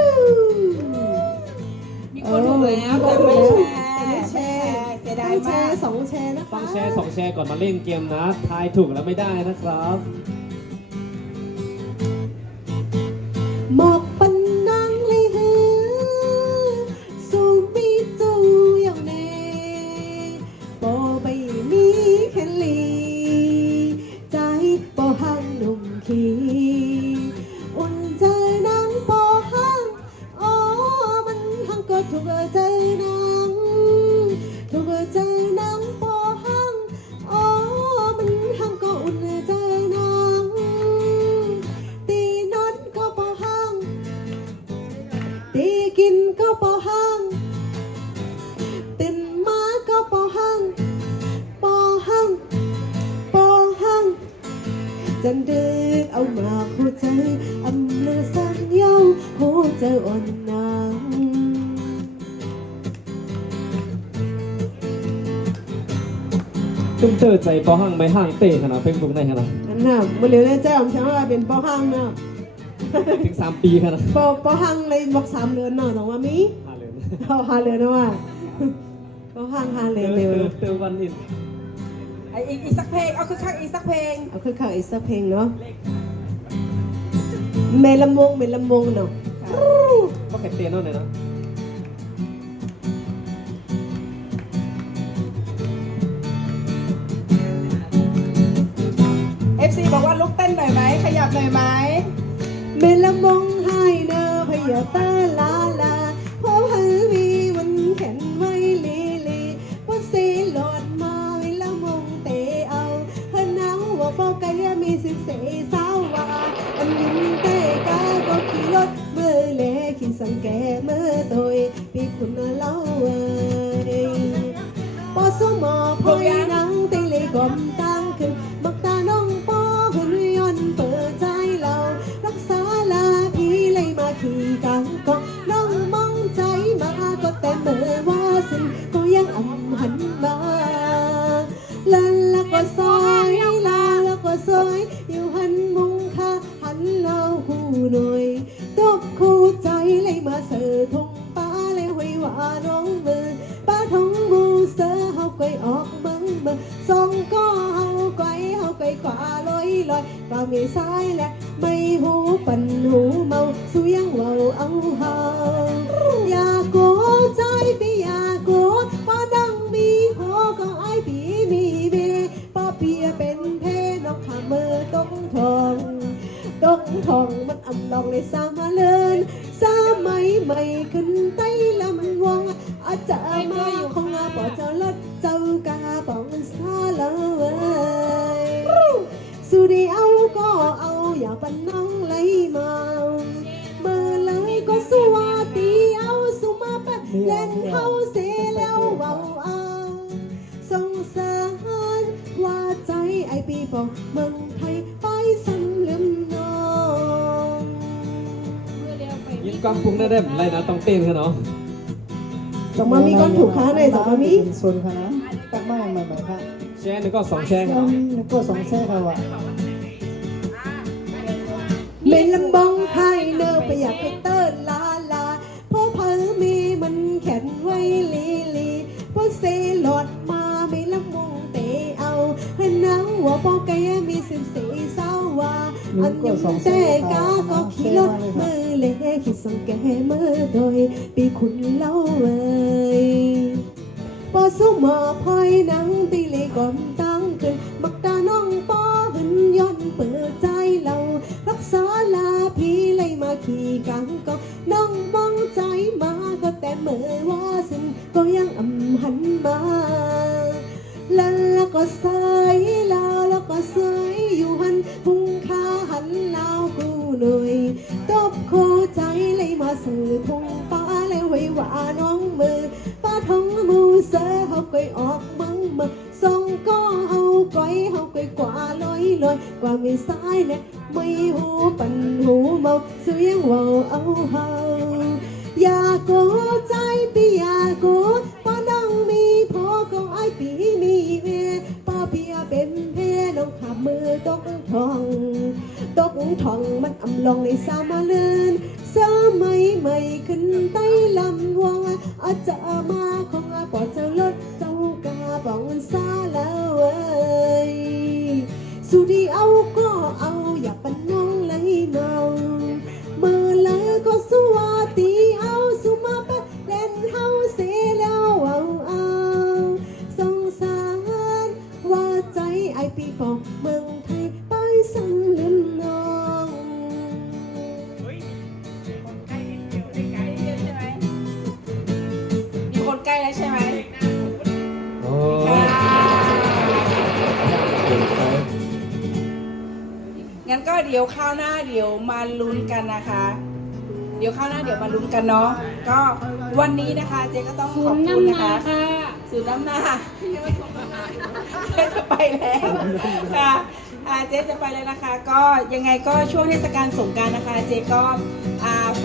มีคนถูกแล้วแต่ไม่แชร์เสียดาย แช มาก ร์2 แชร์นะคะ ต้องแชร์2 แชร์ก่อนมาเล่นเกมนะทายถูกแล้วไม่ได้นะครับ หมอกปันนังเลยเหือสู่มีจูอย่างเน่ปอไปมีแค่ลีใจปอหังหนุ่มขี้อุ่นใจนังปอหังอ๋อมันหังก็ถูกใจนังถูกใจนังปอหังอ๋อมันหังก็อุ่นใจนังตีนอนก็ปอหังตีกินก็ปอหังตื่นมาก็ปอหังปอหังปอหังจันเดินเอามาหัวใจอำเลอสังเย้าหัวใจอ่อนนาง ตุ้มเตอร์ใจปอห้างไม่ห้างเตะขนาดเป็นตรงไหนขนาด อันน่ะมันเหลือใจของฉันว่าเป็นปอหังเนาะ ถึง3 ปีขนาด ปอหังเลยบอก3 เดือนเนาะต้องว่ามี หาเลย เอา5 เดือนนะว่าปอหัง5 เดือนเร็ว เติมวันอีก อีกสักเพลงเอาคือคักอีกสักเพลง เอาคือข่าวอีกสักเพลงเนาะเมลำมงเนาะ ก็แค่เตียนนั่นเลยนะ FC บอกว่าลุกเต้นหน่อยไหมขยับหน่อยไหม เมลำมงให้เนอพยาตาลาลาพอพันวีมันแข็งไว้ลีลีพอสีหลอดมาเมลำมงเตะเอาเฮนาวว่าปอกายมี14 สาวว่าอันยิ้มเตะกาก็ขี่รถเมื่อเล่ขี่สังแกเมื่อโดยปีคุณเล่าเอ้ยปอสมอพอยนังเตเลยกลมตั้งขึ้นบักตาน้องปอหุ่นยนต์เปิดใจเรารักษาลาพี่เลยมาขี่กังก็น้องมองใจมาก็แต่เมื่อว่าสิก็ยังอ่ำหันมาละก็ซอยละก็ซอยอยู่หันมุงค่ะหันเล่าคู่หน่อยตบคู่ใจเลยมาเสือทงป้าเลยหวยว่าน้องมือ ออกเบิ่งเบิ่งส่งก็เฮาไกวขวาลอยว่ามีซ้ายและไม่หูปันหูเมาสู้ยังเว้าเอาเฮาอย่าโกรธใจพี่อย่าโกรธป้าดังมีพอก็ไอ้ปีมีเบป้าเปียเป็นเพน้องขามือต้องทองมันอำลองในสามาเลินสามัยใหม่ขึ้นไต้ลำวังอาจจะมาของอาปอเจ้าลดเจ้ากาปองซาเลยสุดีเอาก็เอาอย่าปันน้องไหลมาเมื่อเลยก็สวัสดีเอาสุมาปะเล่นเฮาเสียแล้วเว้าเอาสงสารว่าใจไอปีปองเมืองไทยไปสังลืมน้อง ยินกำพุงได้ไรนะต้องเต้นกันเนาะ จอกมามีก้อนถูกค้าในจอกมามี โซนค่ะนะตักไม้ใหม่ๆค่ะ แช่นึงก็2 แช่กันเนาะ นึกก็2 แช่ค่ะว่ะ เมลำบองไทยเนอไปอยากไปเติ้นลาเพราะเพอมีมันแข็งไว้ลีเพราะเซหลอดมาไม่ละมงเตะเอาให้นังหัวปองแกมี14เศร้าว่าอันยังแต่กาก็ขี่รถมือเละขี่สังแกมือโดยปีคุณเล่าเว้ยพอสู้หมอพอยนังตีเลยก่อนตั้งขึ้นมักตาน้องป้อหึนย้อนเปิดใจเรารักษาลาพี่เลยมาขี่กังก็น้องมองใจมาก็แต่เมื่อว่าสิ้นก็ยังอำหันมาแล้วก็สายแล้วก็สายอยู่หันพุงขาหันลาวกูหน่อยตบโคใจเลยมาสื่อพุงป้าเลยไว้ว่าน้องมือป้าท้องมูเสือเฮาก่อยออกมึงมาส่งก็เฮาก่อยกว่าลอยกว่ามีสายและไม่หูปันหูเมาเสียงเว้าเอาเฮาอย่าโกรธใจพี่อย่าโกรธป้าดังมีพอก็ไอ้ปีมีแม่ป้าเปียเป็นเพน้องขามือตกทองมันอำลองในสามาเลินสมัยใหม่ขึ้นไต้ลำวังอาจจะมาของอาปอเจ้าลดเจ้ากาปองซาแล้วเว้ยสุดีเอาก็เอาอย่าปันน้องไหลเมาเมื่อเลยก็สวัสดีเอาสุมาปะเล่นเฮาเสียแล้วเอาสงสารว่าใจไอปีปองเมืองไทยไปสังลืมน้อง มีคนใกล้แล้วใช่ไหม โอ้ งั้นก็เดี๋ยวข้าวหน้าเดี๋ยวมาลุ้นกันนะคะ เดี๋ยวข้าวหน้าเดี๋ยวมาลุ้นกันเนาะ ก็วันนี้นะคะเจ๊ก็ต้องขอบคุณนะคะศูนย์น้ำหน้าเจ๊จะไปแล้วค่ะเจ๊จะไปแล้วนะคะ ก็ยังไงก็ช่วงเทศกาลสงกรานต์นะคะ เจ๊ก็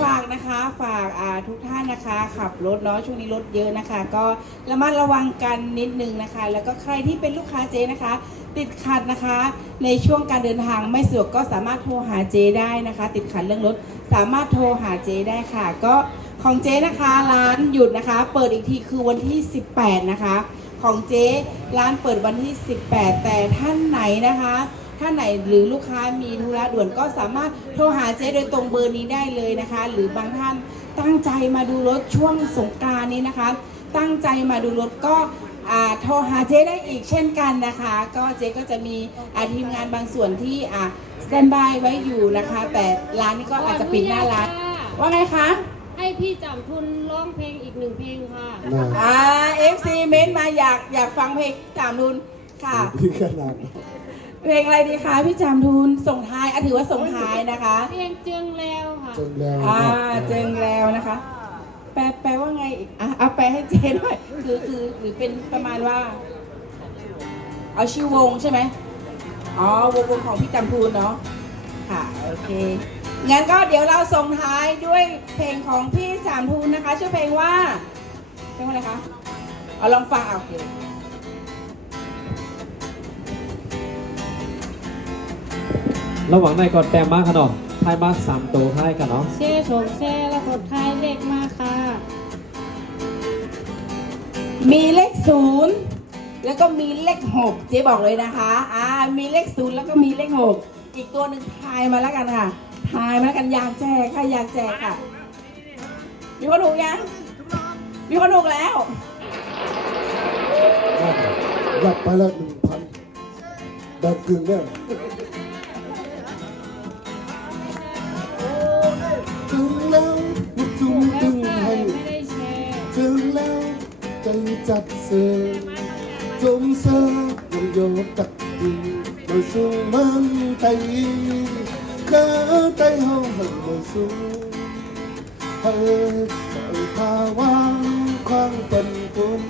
ฝากนะคะฝากทุกท่านนะคะขับรถเนาะช่วงนี้รถเยอะนะคะ ก็ระมัดระวังกันนิดนึงนะคะ แล้วก็ใครที่เป็นลูกค้าเจ๊นะคะ ติดขัดนะคะในช่วงการเดินทางไม่สะดวกก็สามารถโทรหาเจ๊ได้นะคะ ติดขัดเรื่องรถสามารถโทรหาเจ๊ได้ค่ะ ก็ของเจ๊นะคะร้านหยุดนะคะ เปิดอีกทีคือวันที่18นะคะของเจ๊ร้านเปิดวันที่18แต่ท่านไหนนะคะท่านไหนหรือลูกค้ามีธุระด่วนก็สามารถโทรหาเจ๊โดยตรงเบอร์นี้ได้เลยนะคะ หรือบางท่านตั้งใจมาดูรถช่วงสงกรานต์นี้นะคะ ตั้งใจมาดูรถก็โทรหาเจ๊ได้อีกเช่นกันนะคะ ก็เจ๊ก็จะมีทีมงานบางส่วนที่สแตนบายไว้อยู่นะคะ แต่ร้านนี้ก็อาจจะปิดหน้าร้านว่าไงคะ ให้พี่จำทุนร้องเพลงอีก1 เพลงค่ะ FC เม้นมาอยากฟังเพลงจามทุนค่ะ พี่ขนาด เพลงอะไรดีคะพี่จามทุนส่งท้ายถือว่าส่งท้ายนะคะ เพลงเจืองแล้วค่ะ จนแล้ว เจิงแล้วนะคะ แปลว่าไงอีกเอาแปลให้เจ๊หน่อยคือหรือเป็นประมาณว่า เอาชื่อวงใช่ไหมอ๋อวงของพี่จำพูนเนาะค่ะโอเคงั้นก็เดี๋ยวเราส่งท้ายด้วยเพลงของพี่จำพูนนะคะชื่อเพลงว่าอะไรคะเอาลองฟังเอาโอเค ระหว่างในก่อนแต้มมากค่ะเนาะทายมาก3 ตัวท้ายกันเนาะ เช่โฉมแช่แล้วกดท้ายเลขมาค่ะ มีเลข0 แล้วก็มีเลข6เจ๊บอกเลยนะคะมีเลข0แล้วก็มีเลข6อีกตัวหนึ่งทายมาแล้วกันค่ะทายมาแล้วกันอยากแจกค่ะอยากแจกค่ะมีคนถูกยังมีคนถูกแล้ว รับไปแล้ว1,000แบบกึ่งเนี่ยถึงแล้วมุจุงตึงให้ ไม่ได้แชร์ ถึงแล้วใจจัดเสือจมเสือยังโยกัดดีโดยสูงมันไตก็ไตเฮาหันโดยสูงเฮ้ยภาวะความเป็นปุ่น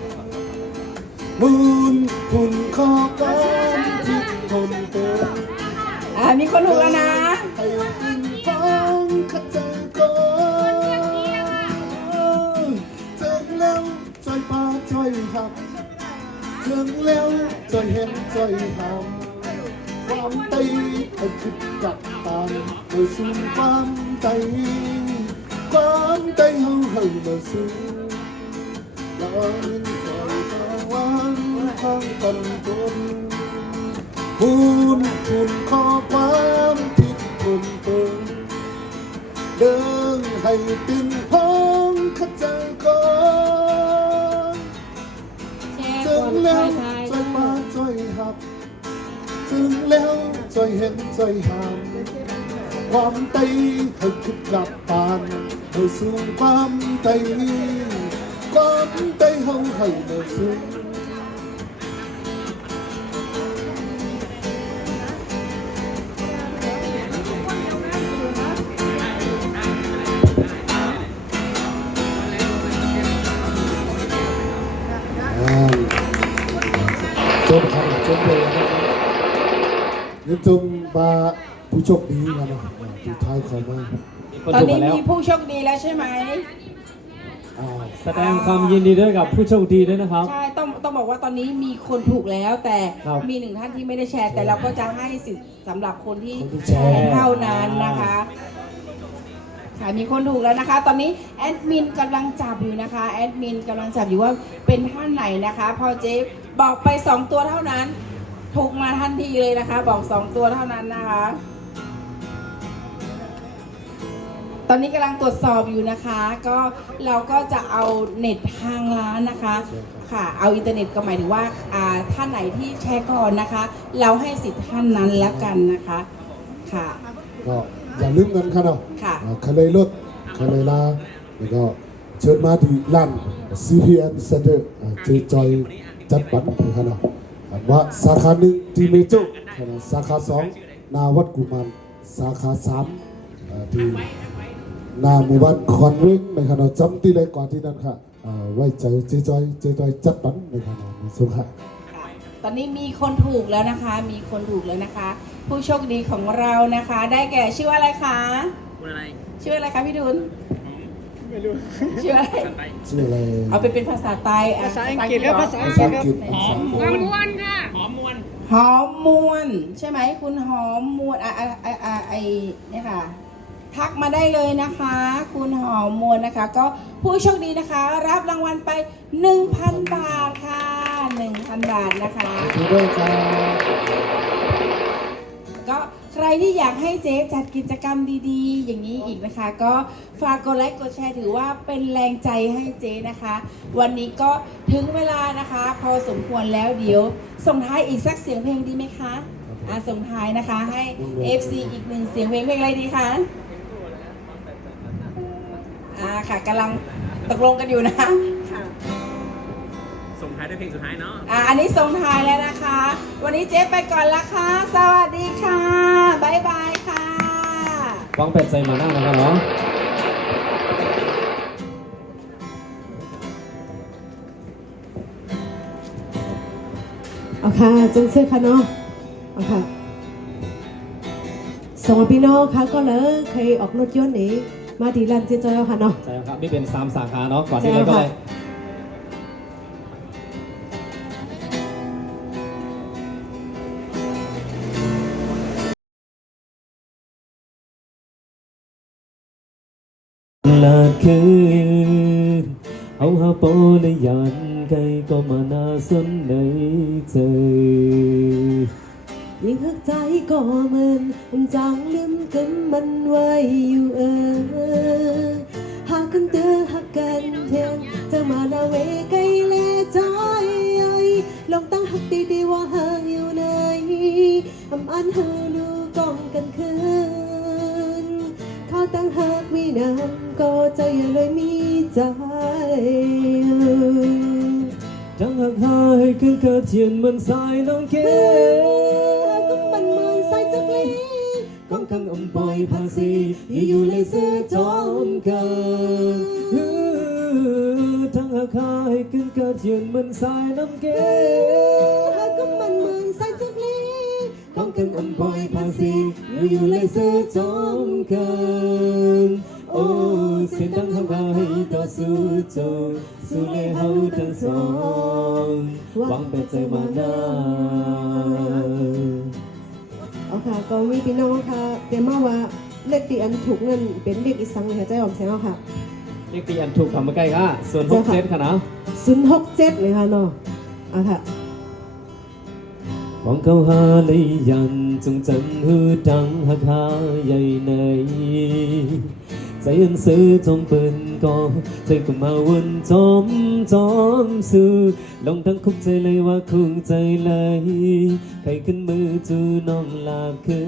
มุนปุ่นขอการที่คนเตือน มีคนถูกแล้วนะ ให้กินฟ้องขัดใจก่อนถึงแล้วใจปลาใจหักถึงแล้วใจเห็นใจหำความใจให้คิดกับตามโดยสูงความใจความใจเฮาให้มาสูงลอยคอยตะวันข้างตันตุนคุณข้อความผิดคุณเปิงเดินให้ตินพ้องขัดใจก่อนถึงแล้วใจมาใจหักถึงแล้วใจเห็นใจหามความใจให้คิดกับปานโดยสูงความใจความใจเฮาให้โดยสูงจบครับจบเลยนะครับนี่จมบาผู้โชคดีกันนะที่ท้ายเขามา ตอนนี้มีผู้โชคดีแล้วใช่ไหม แสดงความยินดีด้วยกับผู้โชคดีด้วยนะครับ ใช่ต้องบอกว่าตอนนี้มีคนถูกแล้วแต่ ครับ มี1ท่านที่ไม่ได้แชร์ แต่เราก็จะให้สิทธิ์สำหรับคนที่ คนที่ แช แชร์ ร์เท่านั้นนะคะค่ะมีคนถูกแล้วนะคะ ตอนนี้แอดมินกำลังจับอยู่นะคะแอดมินกำลังจับอยู่ว่าเป็นท่านไหนนะคะ พอเจ๊บอกไป2ตัวเท่านั้น ถูกมาทันทีเลยนะคะ บอก2ตัวเท่านั้นนะคะ ตอนนี้กำลังตรวจสอบอยู่นะคะ ก็เราก็จะเอาเน็ตทางร้านนะคะค่ะเอาอินเทอร์เน็ตก็หมายถึงว่าท่านไหนที่แชร์ก่อนนะคะ เราให้สิทธิ์ท่านนั้นแล้วกันนะคะค่ะ ก็อย่าลืมกันครับเนาะ ค่ะ ใครเลยรถใครเลยลาแล้วก็เชิญมาที่ร้าน CPN Center เจจอยจัดปันนะครับเนาะว่าสาขา1ที่เมโจสาขา2นาวัดกุมารสาขา3ที่นาหมู่บ้านคอนเวงนะครับเนาะจำที่ไรกว่าที่นั่นค่ะไว้ใจเจจอยจัดปันนะครับเนาะในสุขะ ตอนนี้มีคนถูกแล้วนะคะ มีคนถูกแล้วนะคะ ผู้โชคดีของเรานะคะ ได้แก่ชื่ออะไรคะชื่ออะไรคะพี่ดุลไม่รู้ชื่ออะไร ชื่ออะไร เอาเป็นภาษาไทย ภาษาอังกฤษแล้วภาษา ภา อัง ษาก ฤ อั ษ งกฤษ หอมมวนค่ะหอมมวน หอมมวนใช่ไหมคุณหอมมวนเนี่ยค่ะ ทักมาได้เลยนะคะ คุณหอมมวนนะคะ ก็ผู้โชคดีนะคะ รับรางวัลไป 1,000 บาทค่ะ 1,000 บาทนะคะ ขอบคุณด้วยครับ ก็ใครที่อยากให้เจ๊จัดกิจกรรมดีๆ อย่างนี้อีกนะคะ ก็ฝากกดไลค์กดแชร์ถือว่าเป็นแรงใจให้เจ๊นะคะ วันนี้ก็ถึงเวลานะคะ พอสมควรแล้วเดี๋ยวส่งท้ายอีกสักเสียงเพลงดีไหมคะส่งท้ายนะคะให้ FC อีก1เสียงเพลงอะไรดีคะค่ะกำลังตกลงกันอยู่นะค่ะ ส่งท้ายด้วยเพลงสุดท้ายเนาะ อันนี้ส่งท้ายแล้วนะคะ วันนี้เจ๊ไปก่อนละค่ะ สวัสดีค่ะ บ๊ายบายค่ะ ฟังเป็ดใจมาหน้านะครับเนาะ เอาค่ะจังเสื้อค่ะเนาะเอาค่ะสองพี่น้องค่ะก็เลยเคยออกรถยนต์นี้มาที่ร้านเจ๊จอยเอาค่ะเนาะ ใช่ครับนี่เป็น3สาขาเนาะก่อนที่เลยก็เลย ลาคืนเอาหาโปเลยยัน ใครก็มาน่าสนในใจ ยิ่งหักใจก็มันจางลืมกันมันไว้อยู่หากกันเตือหักกันเทียนจะมาหน้าเวไกลแลใจลองตั้งหักดีๆว่าห่างอยู่ไหนอันเฮอดูกองกันคืนเขาตั้งหักมีน้ำก็ใจอย่าเลยมีใจ ทั้งหักหาให้ขึ้นกระเทียนเหมือนสายน้องเก ก็มันเหมือนสายจักรี ก้องข้างอมปล่อยภาษีอยู่ๆเลยเสื้อจอมกันทั้งหักหาให้ขึ้นกระเทียนเหมือนสายน้ำเก ก็มันเหมือนสายจักรี ก้องข้างอมปล่อยภาษีอยู่ๆเลยเสื้อจอมกันโอ้เสียงดังทำให้ต่อสู้โจสู้เลยเฮาทั้งสองหวังเป็นใจมานาน เอาค่ะก็มีพี่น้องค่ะเตรียมมาว่าเลขที่อันถูกนั่นเป็นเลขอีสังเลยค่ะใจออมแสงเอาค่ะ เลขตีอันถูกทำมาใกล้ค่ะส่วน67ค่ะนะ 067เลยค่ะเนาะเอาค่ะ หวังเขาหาเลยยันจงจันหือดังหักหาใหญ่ในใจอันซื้อจอมปืนก็ใจก็มาวนจอมซื้อลองทั้งคุกใจเลยว่าคุกใจเลยใครขึ้นมือจูน้องลาบคื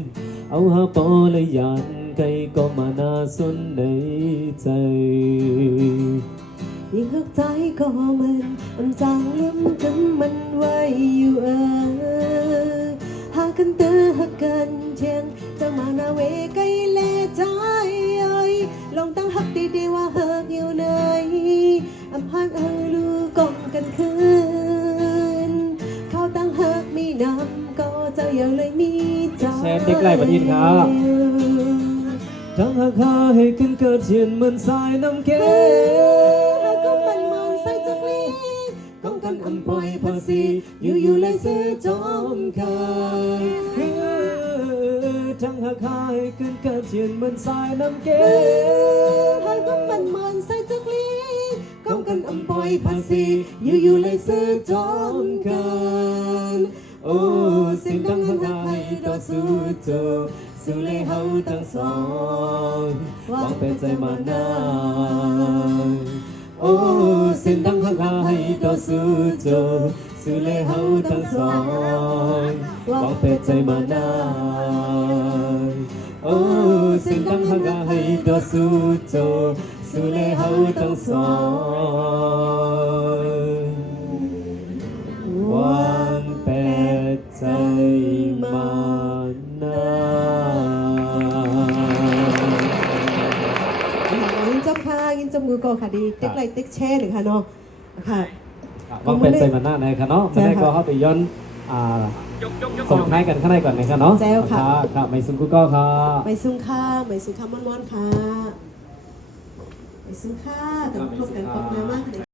นเอาหาปอเลยยันใครก็มานาสนในใจ ยิ่งหักใจก็มันจางลืมกันมันไว้อยู่หากกันเตือหักกันเทียงจะมาหน้าเวไกลแลใจลองตั้งหักดีๆว่าหักอยู่ไหนพันลูกองกันคืนเขาตั้งหักมีน้ำก็จะยังเลยมีใจ แชร์เด็กไล่ประดิษฐ์ครับ ทั้งหักหาให้ขึ้นกระเทียนเหมือนสายน้ำเก ก็มันเหมือนสายจักรี ก้องกันอันปล่อยภาษีอยู่ๆเลยเสื้อจอมคายทั้งหักหาให้ขึ้นกระเทียนเหมือนสายน้ำเก ก็มันเหมือนสายจักรี ก้องกันอันปล่อยภาษีอยู่ๆเลยเสื้อจอมคายโอ้เสียงดังหักหาให้ต่อสู้โจสู้เลยเฮาทั้งสองหวังเป็นใจมานานโอ้เส้นดังหักหาให้ต่อสู้โจสู้เลยเฮาทั้งสองหวังเป็นใจมานานโอ้เส้นดังหักหาให้ต่อสู้โจสู้เลยเฮาทั้งสองหวังเป็นใจมานานยินจำค่ะยินจำมือก่อนค่ะดีเต็กไลท์เต็กแช่หนึ่งค่ะเนาะค่ะ วางเป็นใจมันหน้าในค่ะเนาะไม่ได้ก็เข้าไปย้อนส่งให้กันข้างในก่อนนะครับเนาะ แซวค่ะ ครับไม่ซุนกูก็ค่ะ ไม่ซุ้งค่าไม่ซุ้งค่าม้วนๆค่ะไม่ซุ้งค่าจะพบกันปอกน้ำมากเลย